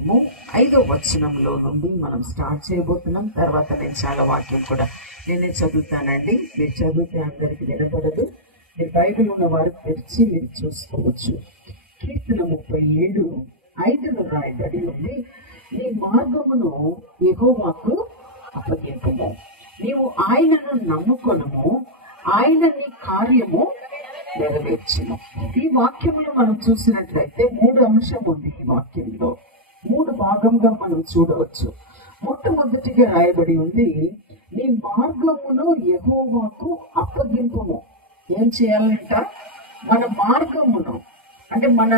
అధ్యాయము 5వ వచనంలో నుండి మనం స్టార్ట్ చేయబోతున్నాం. తర్వాత నేను చాలా వాక్యం కూడా నేనే చదువుతానండి. మీరు చదివితే అందరికి నిలబడదు. మీరు బైబిల్ ఉన్న వారు తెరిచి మీరు చూసుకోవచ్చు. కీర్తన 37:5 రాయబడి ఉంది, నీ మార్గమును యెహోవాకు అప్పగింపుము, నీవు ఆయనను నమ్ముకొనుము, ఆయన నీ కార్యము నెరవేర్చును. ఈ వాక్యంలో మనం చూసినట్లయితే 3 అంశం ఉంది. ఈ వాక్యంలో 3 భాగంగా మనం చూడవచ్చు. మొట్టమొదటిగా రాయబడి ఉంది, నీ మార్గమును యెహోవాకు అప్పగింపుము. ఏం చేయాలంట? మన మార్గమును అంటే మన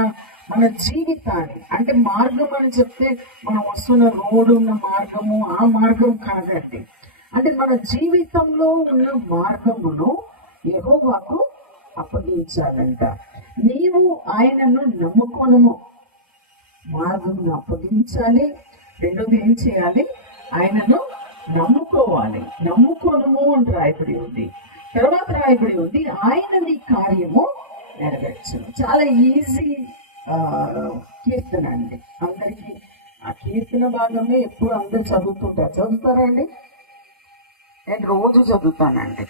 జీవితాన్ని, అంటే మార్గం అని చెప్తే మనం వస్తున్న రోడ్డు ఉన్న మార్గము ఆ మార్గం కాదండి. అంటే మన జీవితంలో ఉన్న మార్గమును యెహోవాకు అప్పగించాలంట. నీవు ఆయనను నమ్ముకొనుము, మార్గమును అప్పగించాలి. రెండోది ఏం చేయాలి? ఆయనను నమ్ముకోవాలి. నమ్ముకొనుము అని రాయబడి ఉంది. తర్వాత రాయబడి ఉంది, ఆయన నీ కార్యము నెరవేర్చును. చాలా ఈజీ కీర్తన అండి. అందరికీ ఆ కీర్తన భాగమే ఎప్పుడు అందరు చదువుతుంటారు. చదువుతారా అండి? నేను రోజు చదువుతానండి.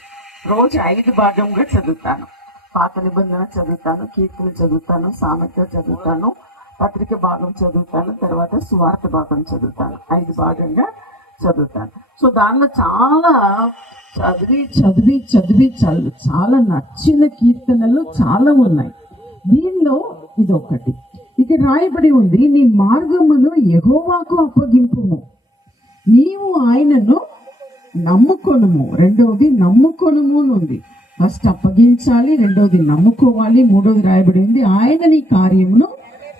రోజు 5 భాగంగా చదువుతాను. పాత నిబంధన చదువుతాను, కీర్తన చదువుతాను, సామెత చదువుతాను, పత్రిక భాగం చదువుతాను, తర్వాత సువార్త భాగం చదువుతాను. 5 భాగంగా చదువుతాను. సో దానిలో చాలా చదివి చాలా నచ్చిన కీర్తనలు చాలా ఉన్నాయి. దీనిలో ఇది ఒకటి. ఇక రాయబడి ఉంది, నీ మార్గమును యెహోవాకు అప్పగింపుము, నీవు ఆయనను నమ్ముకొనుము. రెండవది నమ్ముకొనుము ఉంది. ఫస్ట్ అప్పగించాలి, రెండవది నమ్ముకోవాలి, మూడవది రాయబడి ఉంది, ఆయన నీ కార్యమును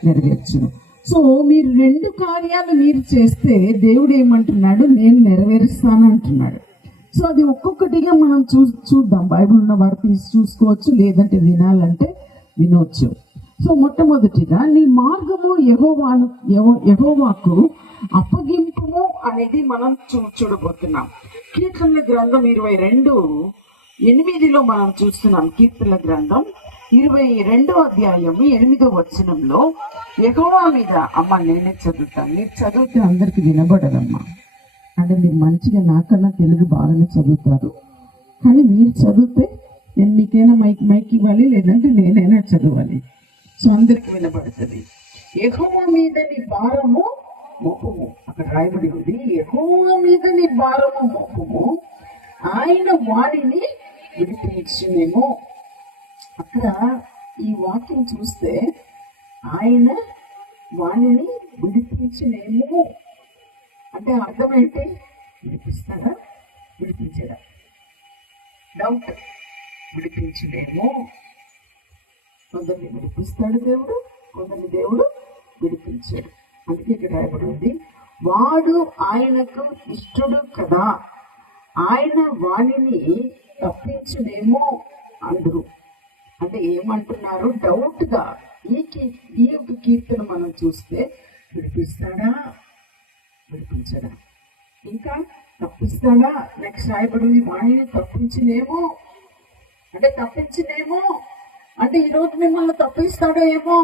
నెరవేర్చును. సో మీరు 2 కార్యాలు మీరు చేస్తే దేవుడు ఏమంటున్నాడు? నేను నెరవేరుస్తాను అంటున్నాడు. సో అది ఒక్కొక్కటిగా మనం చూద్దాం. బైబిల్ ఉన్న వారు తీసి చూసుకోవచ్చు, లేదంటే వినాలంటే వినొచ్చు. సో మొట్టమొదటిగా నీ మార్గము యెహోవాకు అప్పగింపుము అనేది మనం చూడబోతున్నాం. కీర్తనల గ్రంథం 22:8 మనం చూస్తున్నాం. కీర్తనల గ్రంథం 22వ అధ్యాయం 8వ వచనంలో, యెహోవా మీద, అమ్మ నేనే చదువుతాను, మీరు చదివితే అందరికి వినబడదమ్మా. అంటే మీరు మంచిగా నాకన్నా తెలుగు బాగానే చదువుతారు, కానీ మీరు చదివితే నేను మీకైనా మైక్ ఇవ్వాలి, లేదంటే నేనైనా చదవాలి. సో అందరికి వినబడుతుంది. యెహోవా మీద నీ భారము మోపుము. అక్కడ రాయబడి ఉంది, యెహోవా మీద నీ భారము మోపుము, ఆయన వాడిని విడిపించునేమో. అక్కడ ఈ వాక్యం చూస్తే ఆయన వాణిని విడిపించునేమో అంటే అర్థం ఏంటి? విడిపిస్తాడా, విడిపించడా? డౌట్. విడిపించునేమో. కొందరిని విడిపిస్తాడు దేవుడు, కొందరిని దేవుడు విడిపించాడు. అందుకే ఇక్కడ రాయబడి ఉంది, వాడు ఆయనకు ఇష్టడు కదా, ఆయన వాణిని తప్పించునేమో అందరూ. అంటే ఏమంటున్నారు? డౌట్గా ఈ యొక్క కీర్తన మనం చూస్తే విడిపిస్తాడా, విడిపించడా, ఇంకా తప్పిస్తాడా? నెక్స్ట్ రాయబడింది, వాణిని తప్పించినేమో. అంటే తప్పించినేమో అంటే ఈరోజు మిమ్మల్ని తప్పిస్తాడేమో,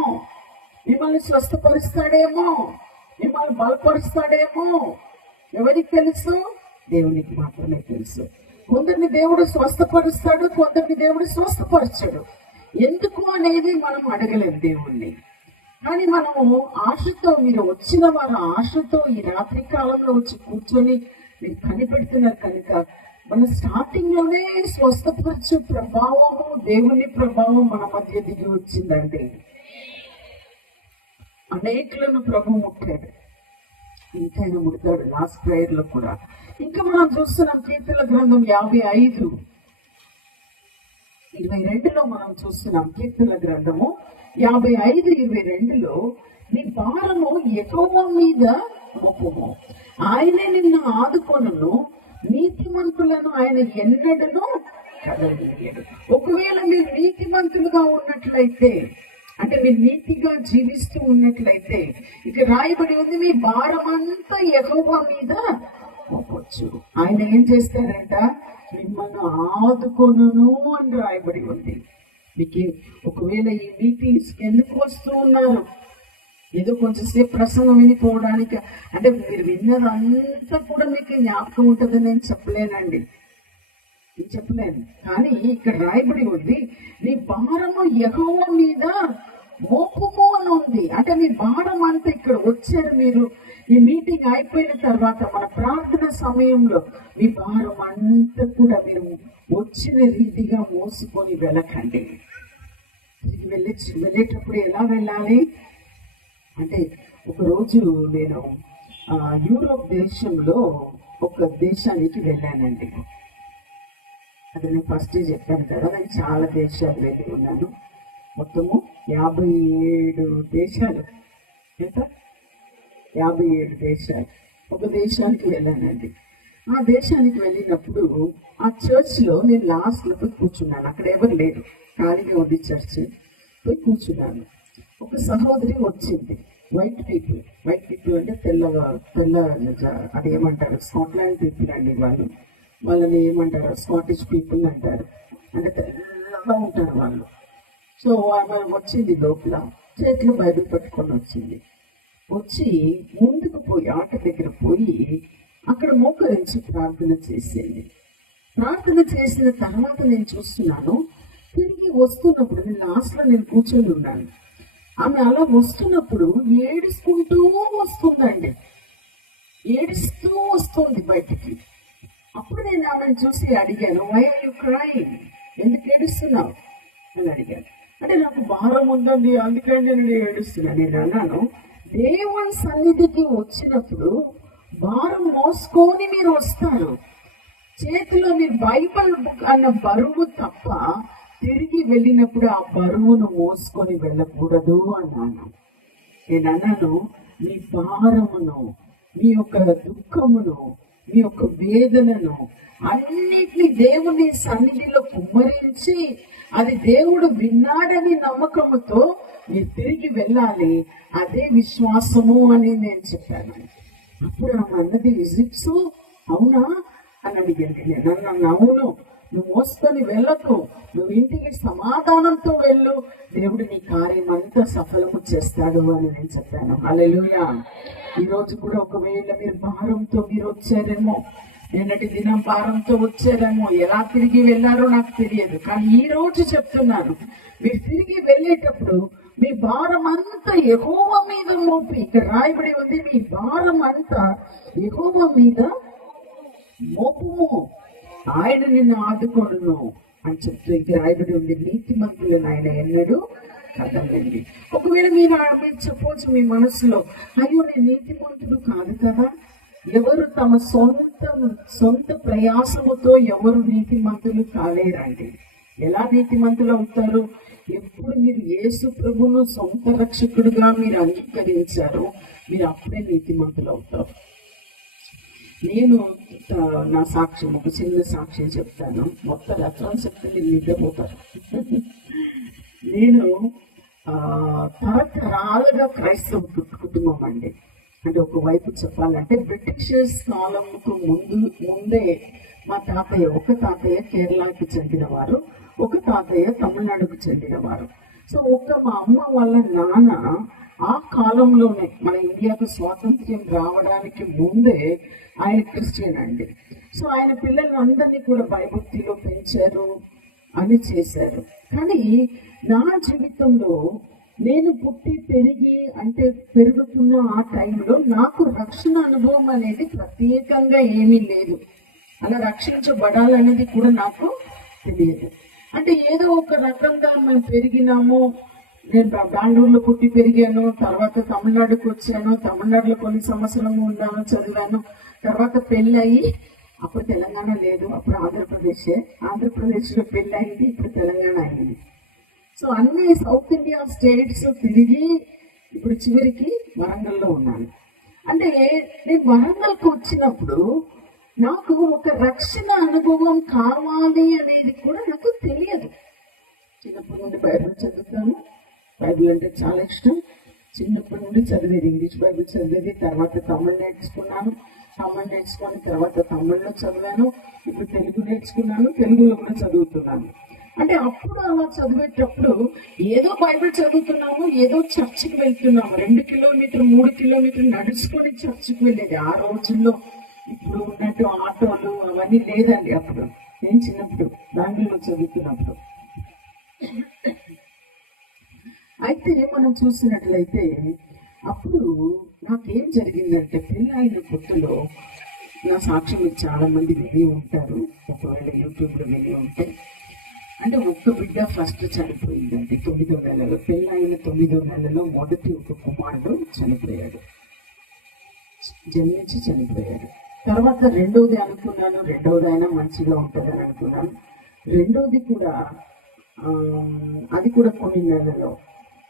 మిమ్మల్ని స్వస్థపరుస్తాడేమో, మిమ్మల్ని బలపరుస్తాడేమో. ఎవరికి తెలుసు? దేవునికి మాత్రమే తెలుసు. కొందరిని దేవుడు స్వస్థపరుస్తాడు, కొందరిని దేవుడు స్వస్థపరచడు. ఎందుకు అనేది మనం అడగలేము దేవుణ్ణి. కానీ మనము ఆశతో, మీరు వచ్చిన వారు ఆశతో ఈ రాత్రి కాలంలో వచ్చి కూర్చొని మీరు కనిపెడుతున్నారు కనుక మన స్టార్టింగ్ లోనే స్వస్థపరచు ప్రభావము, దేవుని ప్రభావం మన మధ్య దిగి వచ్చిందండి. అనేకులను ప్రభు ముట్టాడు, ఇంకైనా ముడతాడు లాస్ట్ ప్రేయర్ లో కూడా. ఇంకా మనం చూస్తున్నాం కీర్తనల గ్రంథం 55:22 మనం చూస్తున్నాం. కీర్తనల గ్రంథము 55:22, నీ భారము యెహోవా మీద మోపుము, ఆయనే నిన్ను ఆదుకొనును, నీతిమంతులను ఆయన ఎన్నడను కదలనీయడు. ఒకవేళ మీరు నీతిమంతులుగా ఉన్నట్లయితే, అంటే మీరు నీతిగా జీవిస్తూ ఉన్నట్లయితే, ఇక రాయబడి ఉంది, మీ భారమంతా యెహోవా మీద మోపొచ్చు. ఆయన ఏం చేస్తారంట? మిమ్మల్ని ఆదుకొనును అని రాయబడి ఉంది. మీకు ఒకవేళ ఈ మీటింగ్స్ ఎందుకు వస్తూ ఉన్నారు? ఏదో కొంచెంసేపు ప్రసంగం వినిపోవడానికి, అంటే మీరు విన్నదంతా కూడా మీకు జ్ఞాపకం ఉంటుందని నేను చెప్పలేనండి, చెప్పలేను. కానీ ఇక్కడ రాయబడి ఉంది, నీ భారము యెహోవా మీద మోపము అని ఉంది. అంటే మీ భారం అంతా ఇక్కడ వచ్చారు మీరు, ఈ మీటింగ్ అయిపోయిన తర్వాత మన ప్రార్థన సమయంలో మీ భారం అంతా కూడా మీరు వచ్చిన రీతిగా మోసుకొని వెళ్ళకండి. వెళ్ళేటప్పుడు ఎలా వెళ్ళాలి అంటే, ఒకరోజు నేను యూరోప్ దేశంలో ఒక దేశానికి వెళ్ళానండి. అది నేను ఫస్ట్ చెప్పాను కదా, నేను చాలా దేశాలు వెళ్ళి ఉన్నాను. మొత్తము 57 దేశాలు, ఎంత 57 దేశాలు. ఒక దేశానికి వెళ్ళానండి. ఆ దేశానికి వెళ్ళినప్పుడు ఆ చర్చ్లో నేను లాస్ట్లో పోయి కూర్చున్నాను. అక్కడ ఎవరు లేరు, ఖాళీగా ఉంది చర్చ్. పోయి కూర్చున్నాను. ఒక సహోదరి వచ్చింది, వైట్ పీపుల్ అంటే తెల్ల అది ఏమంటారు, స్కాట్లాండ్ పీపుల్ అండి. వాళ్ళని ఏమంటారు, స్కాటిష్ పీపుల్ అంటారు. అంటే తెల్లగా ఉంటారు వాళ్ళు. సో ఆమె వచ్చింది, లోపల చేతిలో బైబిల్ పట్టుకొని వచ్చి ముందుకు పోయి ఆట దగ్గర పోయి అక్కడ మోకరించి ప్రార్థన చేసింది. ప్రార్థన చేసిన తర్వాత నేను చూస్తున్నాను, తిరిగి వస్తున్నప్పుడు నేను లాస్ట్లో నేను కూర్చొని ఉన్నాను. ఆమె అలా వస్తున్నప్పుడు ఏడుచుకుంటూ వస్తుందండి, ఏడుస్తూ వస్తుంది బయటికి. అప్పుడు నేను ఆమెను చూసి అడిగాను, వై ఆర్ యు క్రైయింగ్, ఎందుకు ఏడుస్తున్నావు అని అడిగాను. అంటే నాకు భారం ఉందండి, అందుకంటే నేను ఏడుస్తున్నాను. నేను అన్నాను, దేవుని సన్నిధికి వచ్చినప్పుడు భారం మోసుకొని మీరు వస్తారు, చేతిలో మీరు బైబిల్ బుక్ అన్న బరువు తప్ప తిరిగి వెళ్ళినప్పుడు ఆ బరువును మోసుకొని వెళ్ళకూడదు అన్నాను. నేను అన్నాను, మీ భారమును, మీ యొక్క దుఃఖమును, మీ యొక్క వేదనను అన్నిటినీ దేవుని సన్నిధిలో కుమ్మరించి అది దేవుడు విన్నాడని నమ్మకముతో మీరు తిరిగి వెళ్ళాలి, అదే విశ్వాసము అని నేను చెప్పాను. అప్పుడు ఆమె అన్నది, ఇజిప్సు అవునా అని అడిగింది. నేను అన్నాను, అవును, నువ్వు మోసుకొని వెళ్ళకు, నువ్వు ఇంటికి సమాధానంతో వెళ్ళు, దేవుడు నీ కార్యం అంతా సఫలము చేస్తాడు అని నేను చెప్పాను. హల్లెలూయా. ఈరోజు కూడా ఒకవేళ మీరు భారంతో మీరు వచ్చారేమో, నిన్నటి దినం భారంతో వచ్చారేమో, ఎలా తిరిగి వెళ్ళారో నాకు తెలియదు. కానీ ఈ రోజు చెప్తున్నాను, మీరు తిరిగి వెళ్ళేటప్పుడు మీ భారం అంతా యెహోవా మీద మోపి, ఇక్కడ రాయబడి ఉంది, మీ భారం అంతా యెహోవా మీద మోపము, ఆయన నిన్ను ఆదుకొనును అని చెప్తూ ఇక్కడ రాయబడి ఉంది. నీతిమంతులను ఆయన ఎన్నడూ కదలండి. ఒకవేళ మీరు చెప్పవచ్చు మీ మనసులో, అయ్యో నేను నీతిమంతుడు కాదు కదా. ఎవరు తమ సొంత ప్రయాసముతో ఎవరు నీతిమంతులు కాలేరండి. ఎలా నీతిమంతులు అవుతారు? ఎప్పుడు మీరు యేసు ప్రభువును సొంత రక్షకుడుగా మీరు అంగీకరించారో మీరు అప్పుడే నీతిమంతులు అవుతారు. నేను నా సాక్ష్యం, ఒక చిన్న సాక్ష్యం చెప్తాను. మొత్తం రెఫరెన్స్ చెప్తే మీరు నిద్రపోతారు. నేను తరతరాలుగా క్రైస్తవ కుటుంబం అండి. అంటే ఒకవైపు చెప్పాలంటే బ్రిటిషర్స్ కాలంకు ముందే మా తాతయ్య, ఒక తాతయ్య కేరళకి చెందినవారు, ఒక తాతయ్య తమిళనాడుకు చెందినవారు. సో మా అమ్మ వాళ్ళ నాన్న ఆ కాలంలోనే మన ఇండియాకు స్వాతంత్ర్యం రావడానికి ముందే ఆయన క్రిస్టియన్ అండి. సో ఆయన పిల్లలందరినీ కూడా భయభక్తిలో పెంచారు, అని చేశారు. కానీ నా జీవితంలో నేను పుట్టి పెరుగుతున్న ఆ టైంలో నాకు రక్షణ అనుభవం అనేది ప్రత్యేకంగా ఏమీ లేదు. అలా రక్షించబడాలనేది కూడా నాకు తెలియదు. అంటే ఏదో ఒక రకంగా మేము పెరిగినాము. నేను బెంగళూరులో పుట్టి పెరిగాను, తర్వాత తమిళనాడుకు వచ్చాను, తమిళనాడులో కొన్ని సంవత్సరాలు ఉన్నాను, చదివాను. తర్వాత పెళ్ళయి, అప్పుడు తెలంగాణ లేదు, అప్పుడు ఆంధ్రప్రదేశ్లో పెళ్ళయింది, ఇప్పుడు తెలంగాణ అయింది. సో అన్ని సౌత్ ఇండియా స్టేట్స్ తిరిగి ఇప్పుడు చివరికి వరంగల్లో ఉన్నాను. అంటే నేను వరంగల్కి వచ్చినప్పుడు నాకు ఒక రక్షణ అనుభవం కావాలి అనేది కూడా నాకు తెలియదు. చిన్నప్పటి నుండి బైబిల్ చదువుతాను, బైబిల్ అంటే చాలా ఇష్టం. చిన్నప్పటి నుండి చదివేది, ఇంగ్లీష్ బైబిల్ చదివేది. తర్వాత తమిళ నేర్చుకున్నాను, తర్వాత తమిళ్లో చదివాను, ఇప్పుడు తెలుగు నేర్చుకున్నాను, తెలుగులో కూడా చదువుతున్నాను. అంటే అంటే అప్పుడు అలా చదివేటప్పుడు ఏదో బైబిల్ చదువుతున్నాము, ఏదో చర్చికి వెళ్తున్నాము. 2 కిలోమీటర్ 3 కిలోమీటర్లు నడుచుకొని చర్చికి వెళ్ళేది ఆ రోజుల్లో. ఇప్పుడు ఉన్నట్టు ఆటోలు అవన్నీ లేదండి అప్పుడు. నేను చిన్నప్పుడు బెంగళూరులో చదువుతున్నప్పుడు. అయితే మనం చూసినట్లయితే అప్పుడు నాకేం జరిగిందంటే, పెళ్ళైన కొత్తలో నా సాక్ష్యం మీరు చాలా మంది విని ఉంటారు, ఒకవేళ యూట్యూబ్లో విని ఉంటే. అంటే ఒక్క బిడ్డ ఫస్ట్ చనిపోయిందండి 9వ నెలలో. పెళ్ళైన 9వ నెలలో మొదటి ఒక కుమారుడు చనిపోయాడు, జన్మించి చనిపోయాడు. తర్వాత రెండవది అనుకున్నాను, రెండవది అయినా మంచిగా ఉంటుందని అనుకున్నాను. రెండవది కూడా అది కూడా కొన్ని నెలలో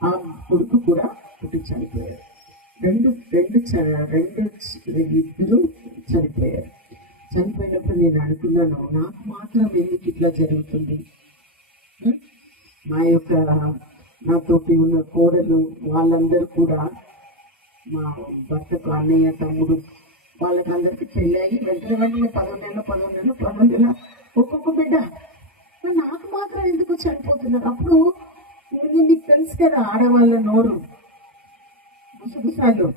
ఆ కొడుకు కూడా పుట్టి చనిపోయాడు. ఇద్దరు చనిపోయారు. చనిపోయినప్పుడు నేను అనుకున్నాను, నాకు మాత్రం ఎందుకు ఇట్లా జరుగుతుంది? నాతోటి ఉన్న కోడలు వాళ్ళందరూ కూడా, మా భర్తకు అన్నయ్య తమ్ముడు వాళ్ళకి అందరికి పెళ్ళి అయ్యి వెంటనే 11 నెలలు ఒక్కొక్క బిడ్డ. నాకు మాత్రం ఎందుకు చనిపోతున్నారు? అప్పుడు మీకు తెలుసు కదా ఆడవాళ్ళ నోరు ముసుగుసార్లు,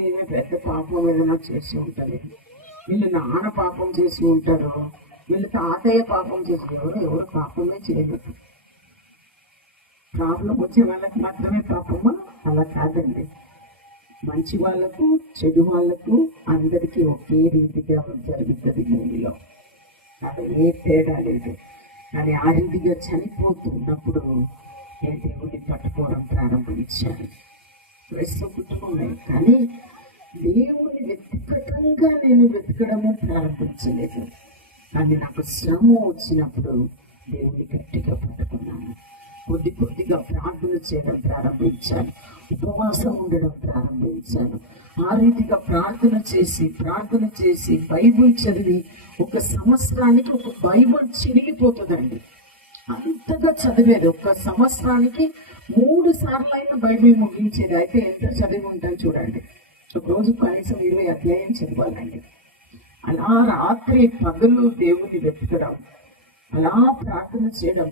ఈయన పెద్ద పాపం ఏదైనా చేసి ఉంటారు, వీళ్ళు నాన్న పాపం చేసి ఉంటారు, వీళ్ళు తాతయ్య పాపం చేసి, ఎవరు పాపమే చేయలేదు. ప్రాబ్లం వచ్చే వాళ్ళకి మాత్రమే పాపమా? అలా కాదండి. మంచి వాళ్ళకు చెడు వాళ్ళకు అందరికీ ఒకే రీతిగా జరుగుతుంది భూమిలో, అది ఏ తేడా లేదు. కానీ ఆ రీతిగా చనిపోతున్నప్పుడు నేను దేవుడిని పట్టుకోవడం ప్రారంభించాను. కుటుంబమే, కానీ దేవుని వ్యక్తిగతంగా నేను వెతకడము ప్రారంభించలేదు. కానీ నాకు శ్రమ వచ్చినప్పుడు దేవుని గట్టిగా పట్టుకున్నాను. కొద్దిగా ప్రార్థన చేయడం ప్రారంభించాను, ఉపవాసం ఉండడం ప్రారంభించాను. ఆ రీతిగా ప్రార్థన చేసి బైబిల్ చదివి 1 సంవత్సరానికి ఒక బైబిల్ చిరిగిపోతుందండి. అంతగా చదివేది. 1 సంవత్సరానికి 3 సార్లు అయినా బైబిల్ ముగించేది. అయితే ఎంత చదివి ఉంటాను చూడండి. ఒక రోజు కనీసం 20 అధ్యాయం చదవాలండి. అలా రాత్రి పగలు దేవుని వెతకడం, అలా ప్రార్థన చేయడం.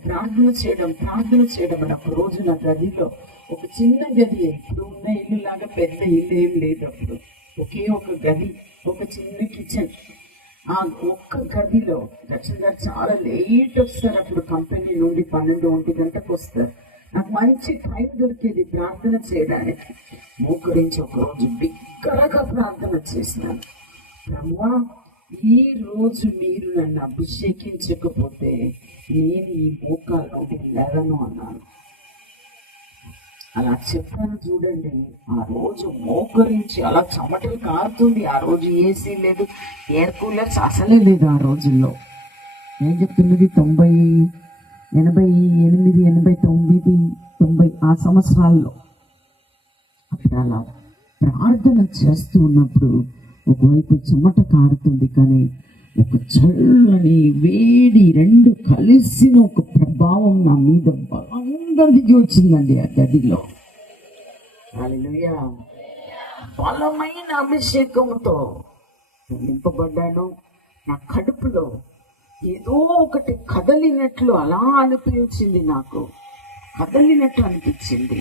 అని ఒక రోజు నా గదిలో, ఒక చిన్న గది, ఇప్పుడు ఉన్న ఇల్లు లాగా పెద్ద ఇల్లు ఏం లేదు అప్పుడు, ఒకే ఒక గది, ఒక చిన్న కిచెన్. ఆ ఒక్క గదిలో దర్శన్ గారు చాలా లేట్ వస్తారు అప్పుడు, కంపెనీ నుండి 12-1 గంటకు వస్తారు. నాకు మంచి టైం దొరికేది ప్రార్థన చేయడానికి. మోకరించి ఒక రోజు బిగ్గరగా ప్రార్థన చేసినాను. ప్రభువా, ఈ రోజు మీరు నన్ను అభిషేకించకపోతే నేను ఈ మోకాల నుండి లేవను అన్నాను. అలా చెప్పాను చూడండి. ఆ రోజు మోకరించి అలా చెమటలు కారుతుంది. ఆ రోజు ఏసీ లేదు, ఎయిర్ కూలర్స్ అసలే లేదు ఆ రోజుల్లో. ఏం చెప్తున్నది 88, 89, 90 ఆ సంవత్సరాల్లో. అప్పుడు అలా ప్రార్థన చేస్తూ ఉన్నప్పుడు ఒకవైపు చెమట కారుతుంది, కానీ ఒక చల్లని వేడి 2 కలిసిన ఒక ప్రభావం నా మీద బలంగా దిగి వచ్చిందండి ఆ గదిలో. హల్లెలూయా! బలమైన అభిషేకంతో నింపబడ్డాను. నా కడుపులో ఏదో ఒకటి కదలినట్లు అలా అనిపించింది, నాకు కదలినట్టు అనిపించింది.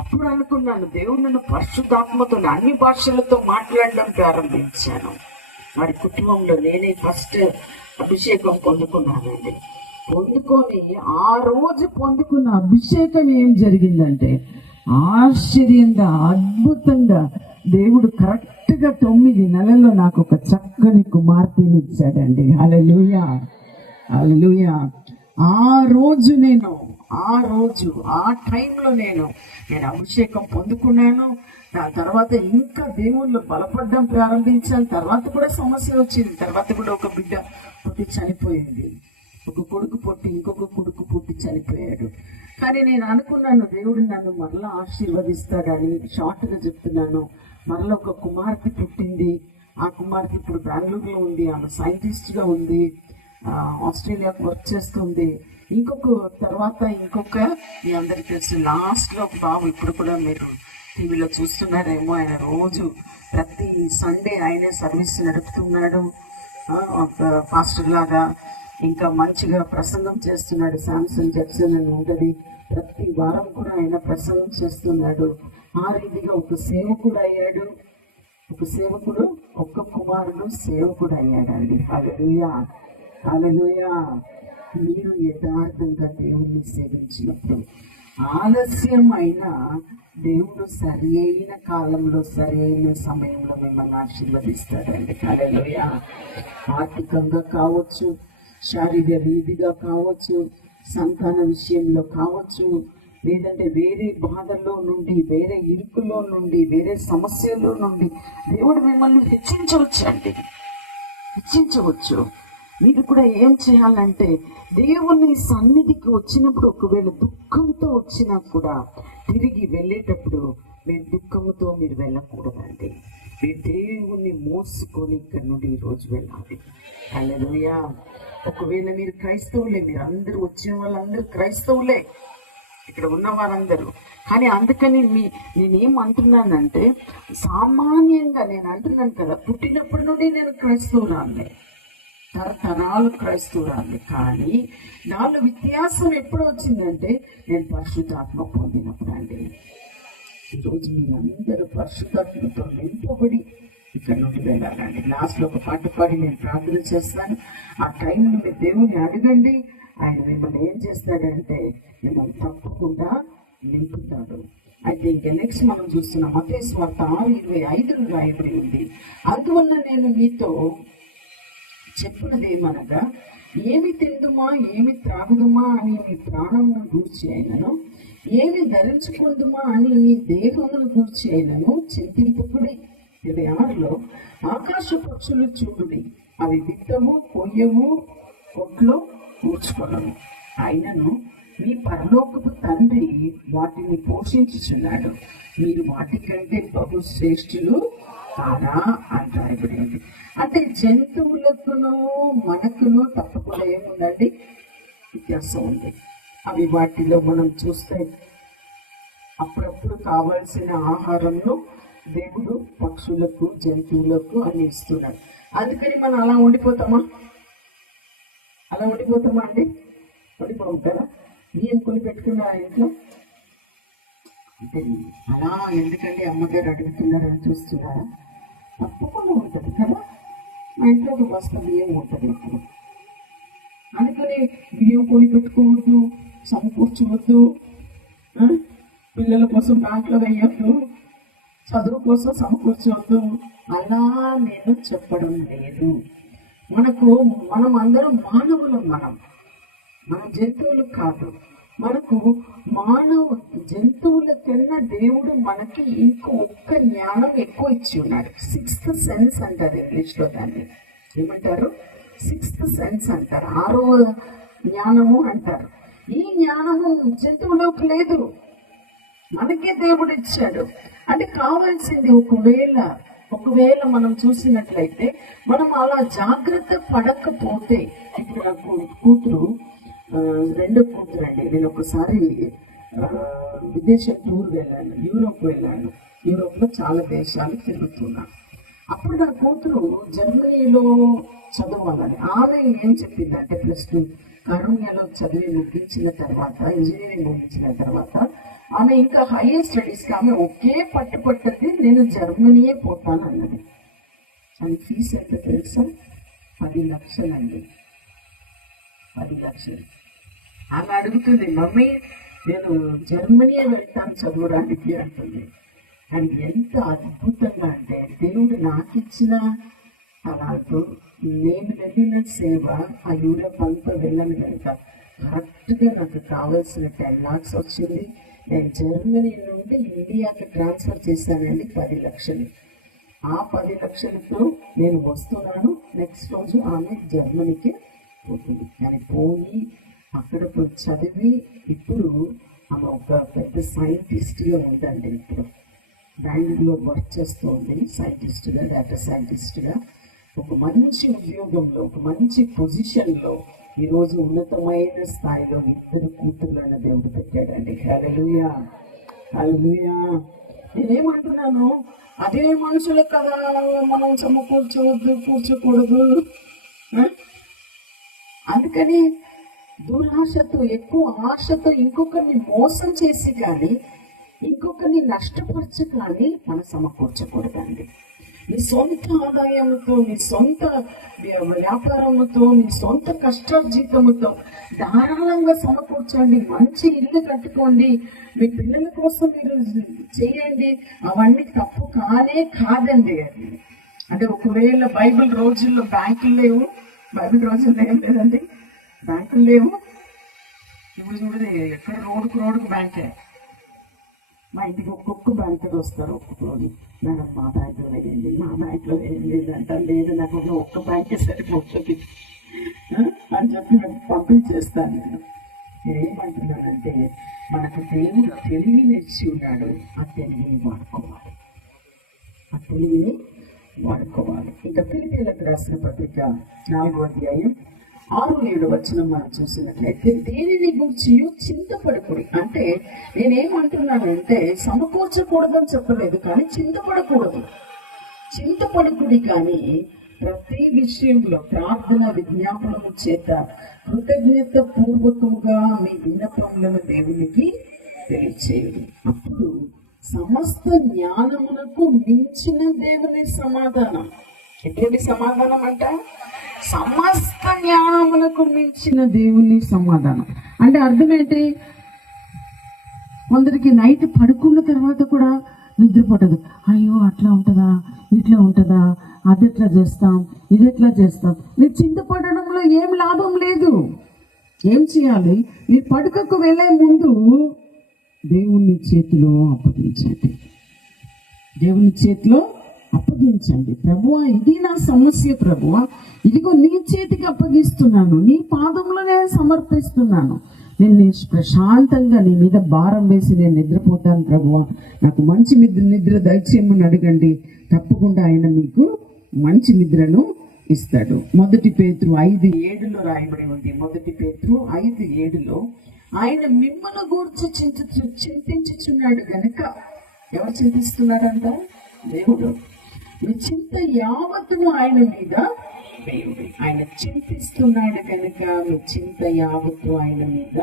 అప్పుడు అనుకున్నాను, దేవుడు నన్ను పరిశుద్ధాత్మతో అన్ని భాషలతో మాట్లాడడం ప్రారంభించాను. వారి కుటుంబంలో నేనే ఫస్ట్ అభిషేకం పొందుకున్నానండి. పొందుకొని ఆ రోజు పొందుకున్న అభిషేకం ఏం జరిగిందంటే, ఆశ్చర్యంగా అద్భుతంగా దేవుడు కరెక్ట్గా 9 నెలల్లో నాకు ఒక చక్కని కుమార్తెని ఇచ్చాడండి. హల్లెలూయా, హల్లెలూయా. ఆ టైంలో నేను అభిషేకం పొందుకున్నాను. దాని తర్వాత ఇంకా దేవుళ్ళు బలపడడం ప్రారంభించాను. తర్వాత కూడా సమస్య వచ్చింది. తర్వాత కూడా ఒక బిడ్డ పుట్టి చనిపోయింది. ఒక కొడుకు పుట్టి ఇంకొక కొడుకు పుట్టి చనిపోయాడు. కానీ నేను అనుకున్నాను, దేవుడు నన్ను మరలా ఆశీర్వదిస్తాడని. షార్ట్గా చెప్తున్నాను, మరలా ఒక కుమార్తె పుట్టింది. ఆ కుమార్తె ఇప్పుడు బెంగళూరులో ఉంది. ఆమె సైంటిస్ట్గా ఉంది, ఆస్ట్రేలియాకు వర్క్ చేస్తుంది. ఇంకొక మీ అందరికీ తెలుసు, లాస్ట్లో ఒక బాబు, ఇప్పుడు కూడా మీరు టీవీలో చూస్తున్నారేమో, ఆయన రోజు ప్రతి సండే ఆయనే సర్వీస్ నడుపుతున్నాడు, ఒక పాస్టర్ లాగా. ఇంకా మంచిగా ప్రసంగం చేస్తున్నాడు. శాంసన్ జడ్సన్ అని ఉంటుంది, ప్రతి వారం కూడా ఆయన ప్రసంగం చేస్తున్నాడు. ఆ రీతిగా ఒక సేవకుడు అయ్యాడు. ఒక సేవకుడు, ఒక్క కుమారుడు సేవకుడు అయ్యాడండి. హల్లెలూయా, హల్లెలూయా. మీరు యథార్థంగా దేవుణ్ణి సేవించినప్పుడు ఆలస్యం అయినా దేవుడు సరి అయిన కాలంలో, సరి అయిన సమయంలో మిమ్మల్ని ఆశీర్వదిస్తాడండి. హల్లెలూయా. ఆర్థికంగా కావచ్చు, శారీరక రీతిగా కావచ్చు, సంతాన విషయంలో కావచ్చు, లేదంటే వేరే బాధల్లో నుండి, వేరే ఇరుకులో నుండి, వేరే సమస్యల్లో నుండి దేవుడు మిమ్మల్ని హెచ్చించవచ్చు. మీరు కూడా ఏం చేయాలంటే, దేవుని సన్నిధికి వచ్చినప్పుడు ఒకవేళ దుఃఖంతో వచ్చినా కూడా తిరిగి వెళ్ళేటప్పుడు మీరు దుఃఖంతో మీరు వెళ్ళకూడదండి. మీరు దేవుణ్ణి మోసుకొని ఇక్కడ నుండి ఈరోజు వెళ్ళాలి. హల్లెలూయా. ఒకవేళ మీరు క్రైస్తవులే, మీరు అందరూ వచ్చిన వాళ్ళందరూ క్రైస్తవులే, ఇక్కడ ఉన్న వారందరూ. కానీ అందుకని నేనేం అంటున్నానంటే, సామాన్యంగా నేను అంటున్నాను కదా, పుట్టినప్పటి నుండి నేను క్రైస్తవురాలే, తరతరాలు క్రైస్తవురాలి. కానీ నాలో వ్యత్యాసం ఎప్పుడు వచ్చిందంటే, నేను పరిశుద్ధాత్మ పొందినప్పుడు అండి. ఈరోజు మీరందరూ పరిశుద్ధాత్మతో నింపబడి ఇక్కడ నుండి వెళ్ళాలండి. లాస్ట్లో ఒక పాట పాడి నేను ప్రార్థన చేస్తాను. ఆ టైంలో మీరు దేవుని అడగండి. ఆయన మిమ్మల్ని ఏం చేస్తాడంటే, మిమ్మల్ని తప్పకుండా నింపుతాడు. అయితే ఇంకా నెక్స్ట్ మనం చూస్తున్నాం మత్తయి సువార్త 6:25 రాయబడి ఉంది. అందువల్ల నేను మీతో చెప్పినది ఏమనగా, ఏమి తిందుమా, ఏమి త్రాగుదుమా అని మీ ప్రాణమును గూర్చి అయినను, ఏమి ధరించుకుందుమా అని మీ దేహమును గూర్చి అయినను చింతింపుకుడి. 26లో, ఆకాశ పక్షులు చూడుడి, అవి విత్తము, కొయ్యవు, కొట్లో కూర్చుకొనము, అయినను మీ పరలోకపు తండ్రి వాటిని పోషించుచున్నాడు. మీరు వాటికంటే బహు శ్రేష్ఠులు కాదా అని రాయబడింది. అంటే జంతువులకును మనకును తప్పకుండా ఏముందండి, వ్యత్యాసం ఉంది. అవి వాటిలో మనం చూస్తే అప్పుడప్పుడు కావాల్సిన ఆహారంలో దేవుడు పక్షులకు, జంతువులకు అన్ని ఇస్తున్నాడు. అందుకని మనం అలా ఉండిపోతామా అండి? ఉండిపోం కదా. బియ్యం కొని పెట్టుకున్నారా ఇంట్లో? అంటే అలా ఎందుకంటే అమ్మగారు అడుగుతున్నారని చూస్తున్నారా? తప్పకుండా ఉంటుంది కదా. మా ఇంట్లో ఒక బస్తా బియ్యం ఉంటుంది ఇప్పుడు. అందుకని బియ్యం కొని పెట్టుకోవద్దు, సమకూర్చవద్దు, పిల్లల కోసం బ్యాంకులో వేయద్దు, చదువు కోసం సమకూర్చవద్దు అలా నేను చెప్పడం లేదు. మనం అందరం మానవులం. మనం జంతువులు కాదు. మనకు జంతువుల కన్నా దేవుడు మనకి ఒక్క జ్ఞానం ఎక్కువ ఇచ్చి ఉన్నాడు. 6th సెన్స్ అంటారు ఇంగ్లీష్లో. దాన్ని ఏమంటారు? 6th సెన్స్ అంటారు, 6వ జ్ఞానము అంటారు. ఈ జ్ఞానము జంతువులోకి లేదు, మనకే దేవుడు ఇచ్చాడు. అంటే కావాల్సింది ఒకవేళ మనం చూసినట్లయితే, మనం అలా జాగ్రత్త పడకపోతే, ఇప్పుడు నాకు కూతురు, రెండో కూతురు అండి. నేను ఒకసారి విదేశం టూర్ వెళ్ళాను, యూరోప్లో చాలా దేశాలు తిరుగుతున్నాను. అప్పుడు నా కూతురు జర్మనీలో చదవాలని, ఆమె ఏం చెప్పిందంటే, +2 కరోనాలో చదివి ముగించిన తర్వాత, ఇంజనీరింగ్ ముగించిన తర్వాత ఆమె ఇంకా హైయర్ స్టడీస్కి ఆమె ఒకే పట్టుపట్టది, నేను జర్మనీయే పోతాను అన్నది. అది ఫీజు ఎంత తెలుసా? 10 లక్షలు అండి. 10 లక్షలు. ఆమె అడుగుతుంది, మమ్మీ నేను జర్మనీయే వెళ్తాను చదవడానికి అంటుంది. అది ఎంత అద్భుతంగా అంటే, దేవుడు నాకు ఇచ్చిన అలాంటి నేను వెళ్ళిన సేవ ఆ యూరోప్ అంతా వెళ్ళను కనుక కరెక్ట్గా నాకు కావాల్సిన 10 lakhs వచ్చింది. నేను జర్మనీ నుండి ఇండియాకి ట్రాన్స్ఫర్ చేశానండి 10 లక్షలు. ఆ 10 లక్షలతో నేను వస్తున్నాను. నెక్స్ట్ రోజు ఆమె జర్మనీకి పోతుంది. కానీ పోయి అక్కడ చదివి ఇప్పుడు ఆమె ఒక పెద్ద సైంటిస్ట్గా ఉందండి. ఇప్పుడు బెంగళూరులో వర్క్ చేస్తుంది సైంటిస్ట్గా, డేటా సైంటిస్ట్గా. ఒక మంచి ఉద్యోగంలో, ఒక మంచి పొజిషన్లో, ఈరోజు ఉన్నతమైన స్థాయిలో 2 కూతుర్లను దేవుడు పెట్టాడండి. హల్లెలూయా, హల్లెలూయా. నేనేమంటున్నాను, అదే మనుషులకు కదా మనం సమకూర్చవద్దు, కూర్చోకూడదు. అందుకని దురాశతో, ఎక్కువ ఆశతో ఇంకొకరిని మోసం చేసి కానీ, ఇంకొకరిని నష్టపరచు కానీ మనం సమకూర్చకూడదండి. నీ సొంత ఆదాయంతో, నీ సొంత వ్యాపారముతో, నీ సొంత కష్టార్జితముతో ధారాళంగా సమకూర్చండి. మంచి ఇల్లు కట్టుకోండి, మీ పిల్లల కోసం మీరు చేయండి. అవన్నీ తప్పు కాదండి. అది అంటే ఒకవేళ బైబిల్ రోజుల్లో బ్యాంకులు లేవు, బైబిల్ రోజుల్లో ఏం లేదండి, బ్యాంకులు లేవు. ఇప్పుడు చూడదు, ఎక్కడ రోడ్డుకు బ్యాంకే. మా ఇంటికి ఒక్కొక్క బ్యాంకులు వస్తారు, ఒక్కొక్కరు మేడం మా బ్యాంకులో వేయండి, మా బ్యాంకులో వేయండి అంటారు. లేదు, నాకు ఒక్క బ్యాంకే సరిపోతుంది అని చెప్పి మేము పంపించేస్తాను. నేను ఏమంటున్నానంటే, మనకు దేవుడు తెలివిని ఇచ్చి ఉన్నాడు, ఆ తెలివిని వాడుకోవాలి, ఆ తెలివిని వాడుకోవాలి. ఇంకా ఫిలిప్పీయులకు రాసిన పత్రిక 4వ అధ్యాయం 6-7 వచనం మనం చూసినట్లయితే, దేనిని గురించి చింతపడకూడదు. అంటే నేనేమంటున్నానంటే, సమకూర్చకూడదని చెప్పలేదు, కానీ చింతపడకుడి కానీ ప్రతి విషయంలో ప్రార్థన విజ్ఞాపనము చేత కృతజ్ఞత పూర్వకముగా మీ విన్నపములను దేవునికి తెలియచేయండి. అప్పుడు సమస్త జ్ఞానమునకు మించిన దేవుని సమాధానం. ఎటువంటి సమాధానం అంట? సమస్త జ్ఞానములకు మించిన దేవుని సమాధానం. అంటే అర్థం ఏంటి? కొందరికి నైట్ పడుకున్న తర్వాత కూడా నిద్రపోతుంది. అయ్యో అట్లా ఉంటుందా, ఇట్లా ఉంటుందా, అది ఎట్లా చేస్తాం, ఇది ఎట్లా చేస్తాం. మీరు చింతపడడంలో ఏం లాభం లేదు. ఏం చేయాలి? మీరు పడుకకు వెళ్ళే ముందు దేవుని చేతిలో అప్పగించండి. దేవుని చేతిలో అప్పగించండి. ప్రభువా, ఇది నా సమస్య, ప్రభువా ఇదిగో నీ చేతికి అప్పగిస్తున్నాను, నీ పాదంలో నేను సమర్పిస్తున్నాను. నేను ప్రశాంతంగా నీ మీద భారం వేసి నేను నిద్రపోతాను ప్రభువా, నాకు మంచి నిద్ర దయచేయమని అడగండి. తప్పకుండా ఆయన మీకు మంచి నిద్రను ఇస్తాడు. 1 పేతురు 5:7 రాయబడి ఉంది. 1 పేతురు 5:7 ఆయన మిమ్మల్ని గూర్చి చింతించుచున్నాడు గనుక. ఎవరు చింతిస్తున్నాడంట? దేవుడు. మీ చింత యావత్తును ఆయన మీద వేయుడి. ఆయన చింతిస్తున్నాడు కనుక మీ చింత యావత్తు ఆయన మీద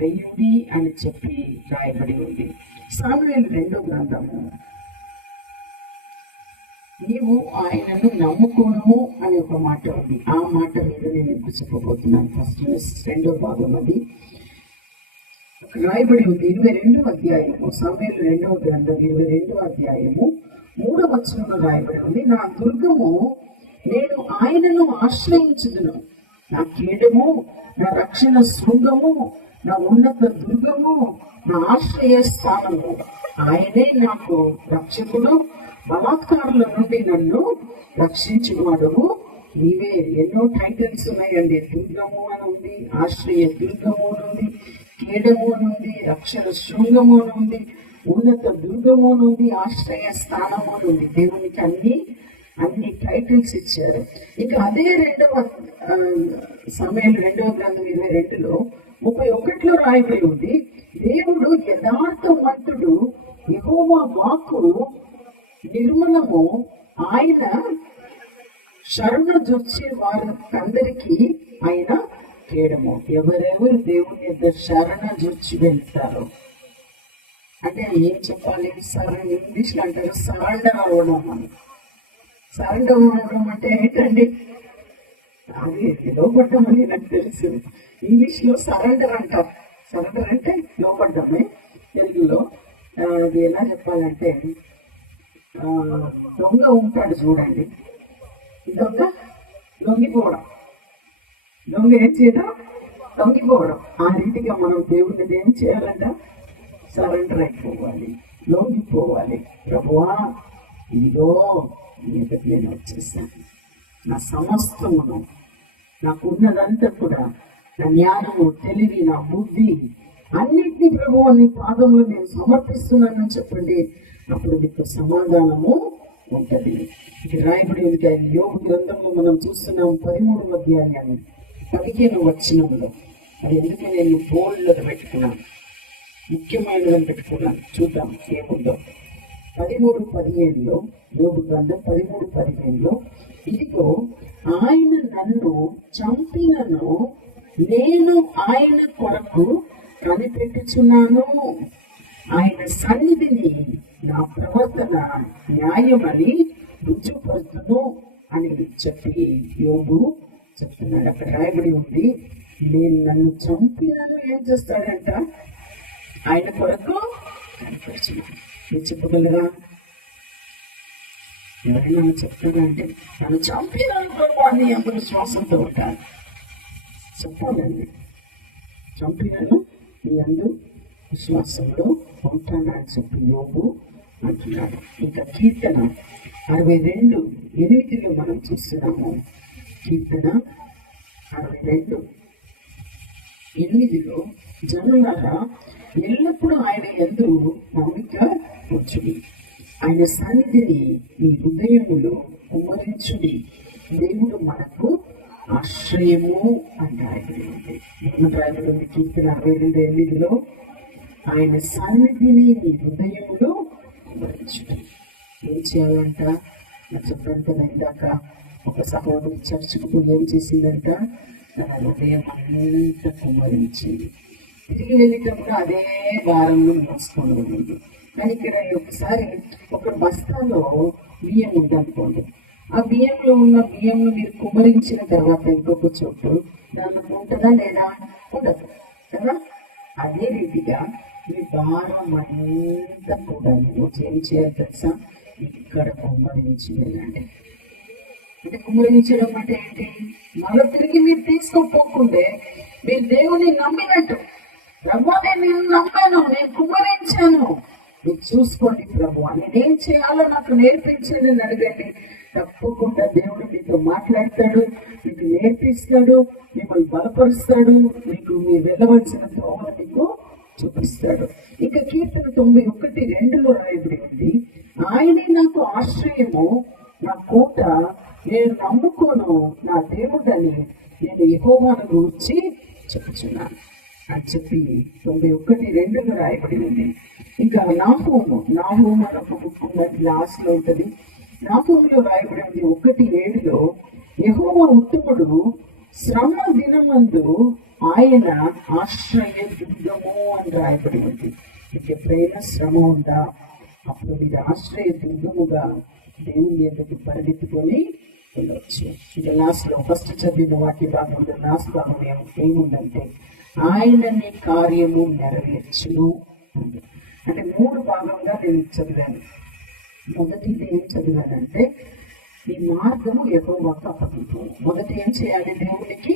వేయుడి అని చెప్పి రాయబడి ఉంది. సాముయేలు 2వ గ్రంథము, నీవు ఆయనను నమ్ముకోను అని ఒక మాట ఉంది. ఆ మాట మీద నేను ఎక్కువ చెప్పబోతున్నాను. ఫస్ట్ 2వ భాగం అది రాయబడి ఉంది. 22వ అధ్యాయము, సాముయేలు 2వ గ్రంథం 22వ అధ్యాయము 3వ వచనంలో రాయబడి ఉంది, నా దుర్గము, నేను ఆయనను ఆశ్రయించుదును, నా కేడము, నా రక్షణ శృంగము, నా ఉన్నత దుర్గము, నా ఆశ్రయ స్థానము, ఆయనే నాకు రక్షకుడు, బలాత్కారుల నుండి నన్ను రక్షించువాడు నీవే. ఎన్నో టైటిల్స్ ఉన్నాయండి. దుర్గము అని ఉంది, ఆశ్రయ దుర్గము అని ఉంది, కేడము అని ఉంది, రక్షణ శృంగము అని ఉంది, ఉన్నత దుర్గము అని ఉంది, ఆశ్రయ స్థానము అని ఉంది. దేవునికి అన్ని టైటిల్స్ ఇచ్చారు. ఇక అదే సమయాలు 2వ గ్రంథం 22లో 31లో రాయబడి ఉంది, దేవుడు యథార్థవంతుడు, యెహోవా వాక్కు నిర్మలము, ఆయన శరణ జొచ్చే వారందరికీ ఆయన కేడము. ఎవరెవరు దేవుని యొక్క శరణ జొచ్చి వెళ్తారో, అంటే ఏం చెప్పాలి? ఇంగ్లీష్లో అంటారు సరెండర్ అవ్వడం అని. సరెండర్ అవ్వడం అంటే ఏంటండి? అది లోపడ్డామని నాకు తెలుసు. ఇంగ్లీష్లో సరెండర్ అంటారు. సరెండర్ అంటే లోపడ్డామే. తెలుగులో అది ఎలా చెప్పాలంటే, దొంగ ఉంటాడు చూడండి, దొంగ లొంగిపోవడం. దొంగ ఏం చేయడం? లొంగిపోవడం. ఆ రీతిగా మనం దేవుడిని ఏం చేయాలంట? సరెండర్ అయిపోవాలి, లొంగిపోవాలి. ప్రభువా, ఇదిగో నీకు నేను వచ్చేసాను, నా సమస్తమును, నాకున్నదంతా కూడా, నా జ్ఞానము, తెలివి, నా బుద్ధి అన్నిటినీ ప్రభువా నీ పాదంలో నేను సమర్పిస్తున్నానని చెప్పండి. అప్పుడు మీకు సమాధానము ఉంటుంది. ఇది రాయబడి ఉంది. యోబు గ్రంథంలో మనం చూస్తున్నాం 13వ అధ్యాయాన్ని 15వ వచనంలో. అది ఎందుకు నేను బోల్డ్లో పెట్టుకున్నాను, ముఖ్యమైనదని పెట్టుకున్నాను. చూద్దాం ఏముందో. 13:15 యోబు గ్రంథం 13:15 ఇదిగో ఆయన నన్ను చంపినను నేను ఆయన కొరకు కనిపెట్టుచున్నాను, ఆయన సన్నిధిని నా ప్రవర్తన న్యాయమని రుజుపరుతును అని చెప్పి యోబు చెప్తున్నాడు. అక్కడ రాయబడి ఉంది, నేను నన్ను చంపినను ఏం చేస్తాడంట, ఆయన కొరకు కనిపెడుచున్నాను. మీరు చెప్పగలరా? ఎవరైనా చెప్తారా అంటే నన్ను చంపినను ప్రభు అని అందరూ విశ్వాసంతో ఉంటారు. చెప్పాలండి, చంపినను నీ అందు విశ్వాసంలో ఉంటానని చెప్పి యోబు అంటున్నాడు. ఇంకా కీర్తన 62:8 మనం చూస్తున్నాము. కీర్తన 62:8 జనులారా ఎల్లప్పుడూ ఆయన యందు నమ్మిక ఉంచుడి, ఆయన సన్నిధిని మీ హృదయములో కుమ్మరించుడి, దేవుడు మనకు ఆశ్రయము అని రాయబడి ఉంది. కీర్తన 62:8 ఆయన సన్నిధిని మీ హృదయములో కుమ్మరించుడి. ఏం చేయాలంట? నాకు చెప్పాను కదా ఇందాక, ఒక సహోదరి చర్చకు పోయి ఏం చేసిందంట, తన హృదయం అంతా కుమ్మరించింది. తిరిగి వెళ్ళేటప్పుడు అదే భారంలో మోసుకొని ఉంది. కానీ ఇక్కడ ఒకసారి ఒక బస్తాలో బియ్యం ఉందనుకోండి, ఆ బియ్యంలో ఉన్న బియ్యంను మీరు కుమ్మరించిన తర్వాత ఇంకొక చోటు దాంట్లో ఉంటుందా లేదా? ఉండదు కదా. అదే రీతిగా మీ భారం అంతా కూడా ఏం చేయాలి తెలుసా? ఇక్కడ కుమ్మరించి వెళ్ళండి. అంటే కుమ్మరించడం అంటే ఏంటి? మళ్ళీ తిరిగి మీరు తీసుకోపోకుండే మీరు దేవుని నమ్మినట్టు, ప్రభు నేను నమ్మాను, నేను కుమ్మరించాను, మీరు చూసుకోండి ప్రభు, నేనేం చేయాలో నాకు నేర్పించండి అని అడగండి. తప్పకుండా దేవుడు మీతో మాట్లాడతాడు, మీకు నేర్పిస్తాడు, మిమ్మల్ని బలపరుస్తాడు, మీకు మీరు వెళ్ళవలసిన త్రోవను మీకు చూపిస్తాడు. ఇంకా కీర్తన 91:2 రాయబడి ఉంది, ఆయనే నాకు ఆశ్రయము, నా కోట, నేను నమ్ముకోను, నా దేవుడని నేను యెహోవాను గూర్చి చెప్పుచున్నాను అని చెప్పి 91:2 రాయబడి ఉంది. ఇంకా నాహూము అనే ఒక బుక్ లాస్ట్ లో ఉంటుంది. నాహూములో రాయబడి ఉంది 1:7 యెహోవా ఉత్తముడు, శ్రమ దినమందు ఆయన ఆశ్రయ దుర్గము అని రాయబడి ఉంది. మీకు ఎప్పుడైనా శ్రమ ఉందా? అప్పుడు మీరు ఆశ్రయ దుర్గముగా దేవుని ఎదుటి పరిగెత్తుకొని వెళ్ళవచ్చు. ఇక లాస్ట్ లో ఫస్ట్ చదివిన వాక్య భాగంలో లాస్ట్ భాగం ఏముందంటే ఆయన నీ కార్యము నెరవేర్చును అంటే 3 భాగంగా నేను చదివాను. మొదటిది ఏం చదివానంటే ఈ మార్గము యెహోవాకు అప్పగింపు. మొదటి ఏం చేయాలి? దేవునికి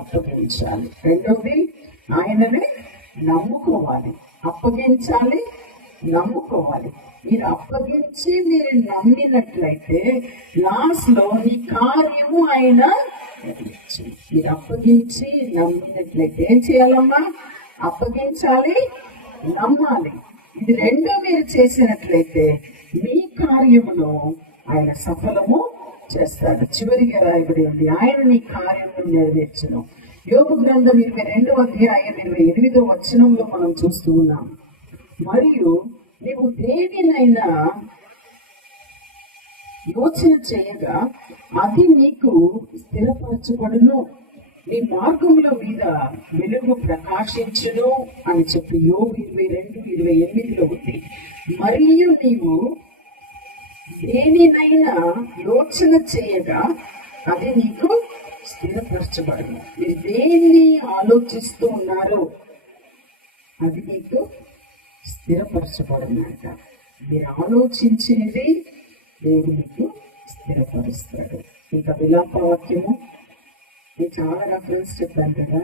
అప్పగించాలి. రెండవది ఆయననే నమ్ముకోవాలి. అప్పగించాలి, నమ్ముకోవాలి. మీరు అప్పగించి మీరు నమ్మినట్లయితే లాస్ట్ లో నీ కార్యము ఆయన మీరు అప్పగించి నమ్మినట్లయితే ఏం చేయాలమ్మా? అప్పగించాలి, నమ్మాలి. ఇది రెండో మీరు చేసినట్లయితే మీ కార్యమును ఆయన సఫలము చేస్తాడు. చివరిగా రాయబడి ఉంది, ఆయన నీ కార్యమును నెరవేర్చును. యోబు గ్రంథం 22:28 మనం చూస్తూ ఉన్నాం. మరియు నీవు దేనినైనా యోచన చేయగా అది నీకు స్థిరపరచబడును, నీ మార్గముల మీద వెలుగు ప్రకాశించును అని చెప్పి యోబు 22:28 ఉంది. మరియు నీవు దేనినైనా యోచన చేయగా అది నీకు స్థిరపరచబడును. మీరు దేన్ని ఆలోచిస్తూ ఉన్నారో అది నీకు స్థిరపరచబడినట. మీరు ఆలోచించేది దేవుడు మీకు స్థిరపరుస్తాడు. ఇంకా విలాప వాక్యము నేను చాలా రెఫరెన్స్ చెప్పాను కదా,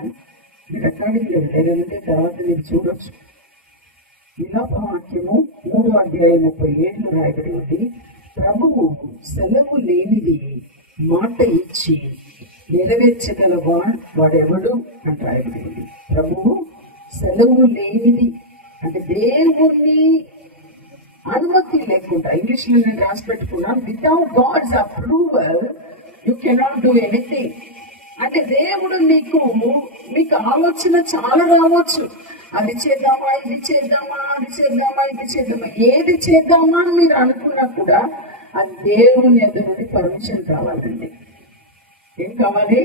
మీరు రికార్డింగ్ లేదంటే తర్వాత మీరు చూడొచ్చు. విలాప వాక్యము 3:37 రాయబడి ఉంది, ప్రభువు సెలవు లేనిది మాట ఇచ్చి నెరవేర్చగల వాడెవడు అని రాయబడి ఉంది. ప్రభువు సెలవు లేనిది అంటే దేవుని అనుమతి లేకుండా, ఇంగ్లీష్ లో నేను రాసి పెట్టుకున్నాను, without God's approval you cannot do anything అంటే దేవుడు మీకు ఆలోచన చాలా రావచ్చు. అది చేద్దామా, ఇది చేద్దామా, అది చేద్దామా, ఇది చేద్దామా, ఏది చేద్దామా అని మీరు అనుకున్నా కూడా అది దేవుని ఎదురుని పర్మిషన్ కావాలండి. ఏం కావాలి?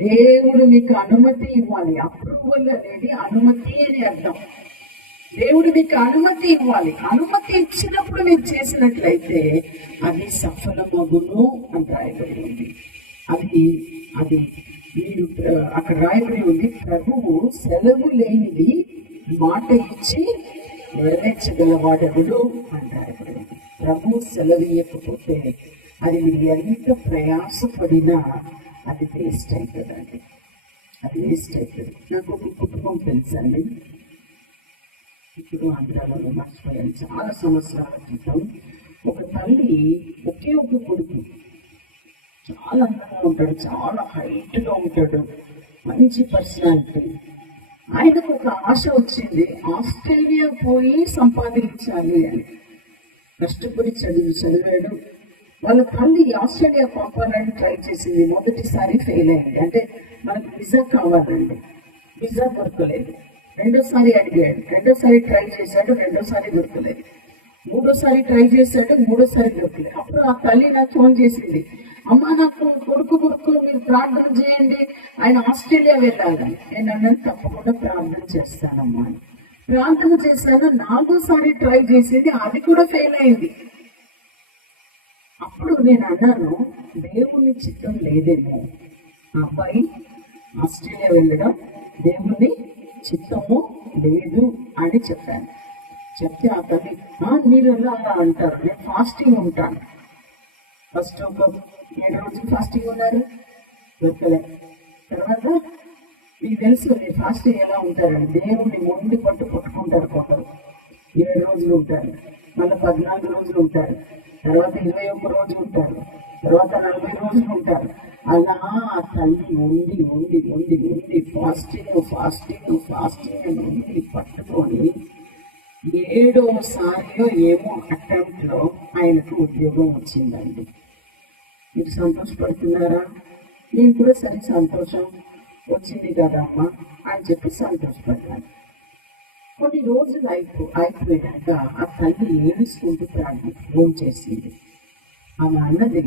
దేవుడు మీకు అనుమతి ఇవ్వాలి. అప్రూవల్ అనేది అనుమతి అని అర్థం. దేవుడు మీకు అనుమతి ఇవ్వాలి. అనుమతి ఇచ్చినప్పుడు మీరు చేసినట్లయితే అది సఫలమగును అని రాయబడి ఉంది. అది మీరు అక్కడ రాయబడి ఉంది, ప్రభువు సెలవు లేనిది మాట ఇచ్చి నెరవేర్చగలవాడెవడు అని రాయబడి ఉంది. ప్రభువు సెలవు ఇవ్వకపోతే అది మీరు ఎంత ప్రయాసపడినా అది వేస్ట్ అవుతుందండి. అది వేస్ట్ అవుతుంది. నాకు ఒక కుటుంబం తెలుసండి, ఇప్పుడు ఆంధ్రాలో మర్చిపోయాను. చాలా సంవత్సరాల క్రితం ఒక తల్లి ఒకే ఒక కొడుకు, చాలా అందంగా ఉంటాడు, చాలా హైట్గా ఉంటాడు, మంచి పర్సనాలిటీ. ఆయనకు ఒక ఆశ వచ్చింది, ఆస్ట్రేలియా పోయి సంపాదించాలి అని. కష్టపడి చదివాడు. వాళ్ళ తల్లి ఆస్ట్రేలియా పంపాలని ట్రై చేసింది. మొదటిసారి ఫెయిల్ అయింది. అంటే మనకు వీసా కావాలండి, వీసా దొరకలేదు. రెండోసారి అడిగాడు, రెండోసారి ట్రై చేశాడు, రెండోసారి దొరకలేదు. మూడోసారి ట్రై చేశాడు, మూడోసారి దొరకలేదు. అప్పుడు ఆ తల్లి నాకు ఫోన్ చేసింది, అమ్మ నాకు కొడుకు మీరు ప్రార్థన చేయండి, ఆయన ఆస్ట్రేలియా వెళ్ళాలని. నేను అన్నది తప్పకుండా ప్రార్థన చేస్తానమ్మా అని. ప్రార్థన చేశాను. నాలుగోసారి ట్రై చేసింది, అది కూడా ఫెయిల్ అయింది. అప్పుడు నేను అన్నాను, దేవుని చిత్తం లేదేమో, ఆ అబ్బాయి ఆస్ట్రేలియా వెళ్ళడం దేవుని చిత్తము లేదు అని చెప్పాను. చెప్తే ఆ తల్లి, మీరు ఎలా అంటారు, నేను ఫాస్టింగ్ ఉంటాను. ఫస్ట్ ఒక 7 రోజులు ఫాస్టింగ్ ఉన్నారు, దొరకలే. తర్వాత మీకు తెలుసు మీరు ఫాస్టింగ్ ఎలా ఉంటారని, దేవుడిని మొండి పట్టుకుంటారు కొందరు. 7 రోజులు ఉంటారు, మళ్ళీ 14 రోజులు ఉంటారు, తర్వాత 21 రోజులు ఉంటారు, తర్వాత 40 రోజులు ఉంటారు. అలా ఆ తల్లి ఉండి ఉండి ఉండి ఉండి ఫాస్టింగ్ ఉండి పట్టుకొని 7వసారిలో ఏమో అటెంప్ట్లో ఆయనకు ఉద్యోగం వచ్చిందండి. మీరు సంతోషపడుతున్నారా? నేను కూడా సరే సంతోషం వచ్చింది కదమ్మా అని చెప్పి సంతోషపడ్డాను. కొన్ని రోజులు అయిపోయాక ఆ తల్లి ఏడుచుకుంటూ ఫోన్ చేసింది. ఆమె అన్నది,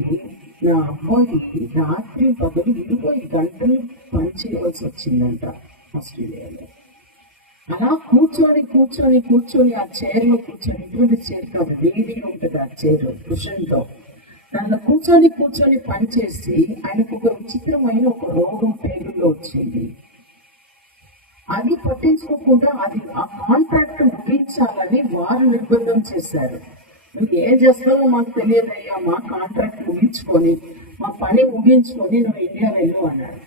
నా అబ్బాయికి రాత్రి పగలు 20 గంటలు పని చేయవలసి వచ్చిందంట ఆస్ట్రేలియాలో. అలా కూర్చొని ఆ చైర్లో కూర్చొని, ఇటువంటి చైర్ కాదు, రీడింగ్ ఉంటుంది ఆ చైర్ కుషన్లో, దాంట్లో కూర్చొని పనిచేసి ఆయనకు ఒక విచిత్రమైన ఒక రోగం పేరులో వచ్చింది. అది పట్టించుకోకుండా ఆ కాంట్రాక్ట్ ముగించాలని వారు నిర్బంధం చేశారు. నువ్వు ఏం చేస్తావో మాకు తెలియదయ్యా, మా కాంట్రాక్ట్ ముగించుకొని, మా పని ముగించుకొని నువ్వు ఇండియా వెళ్ళు అన్నారు.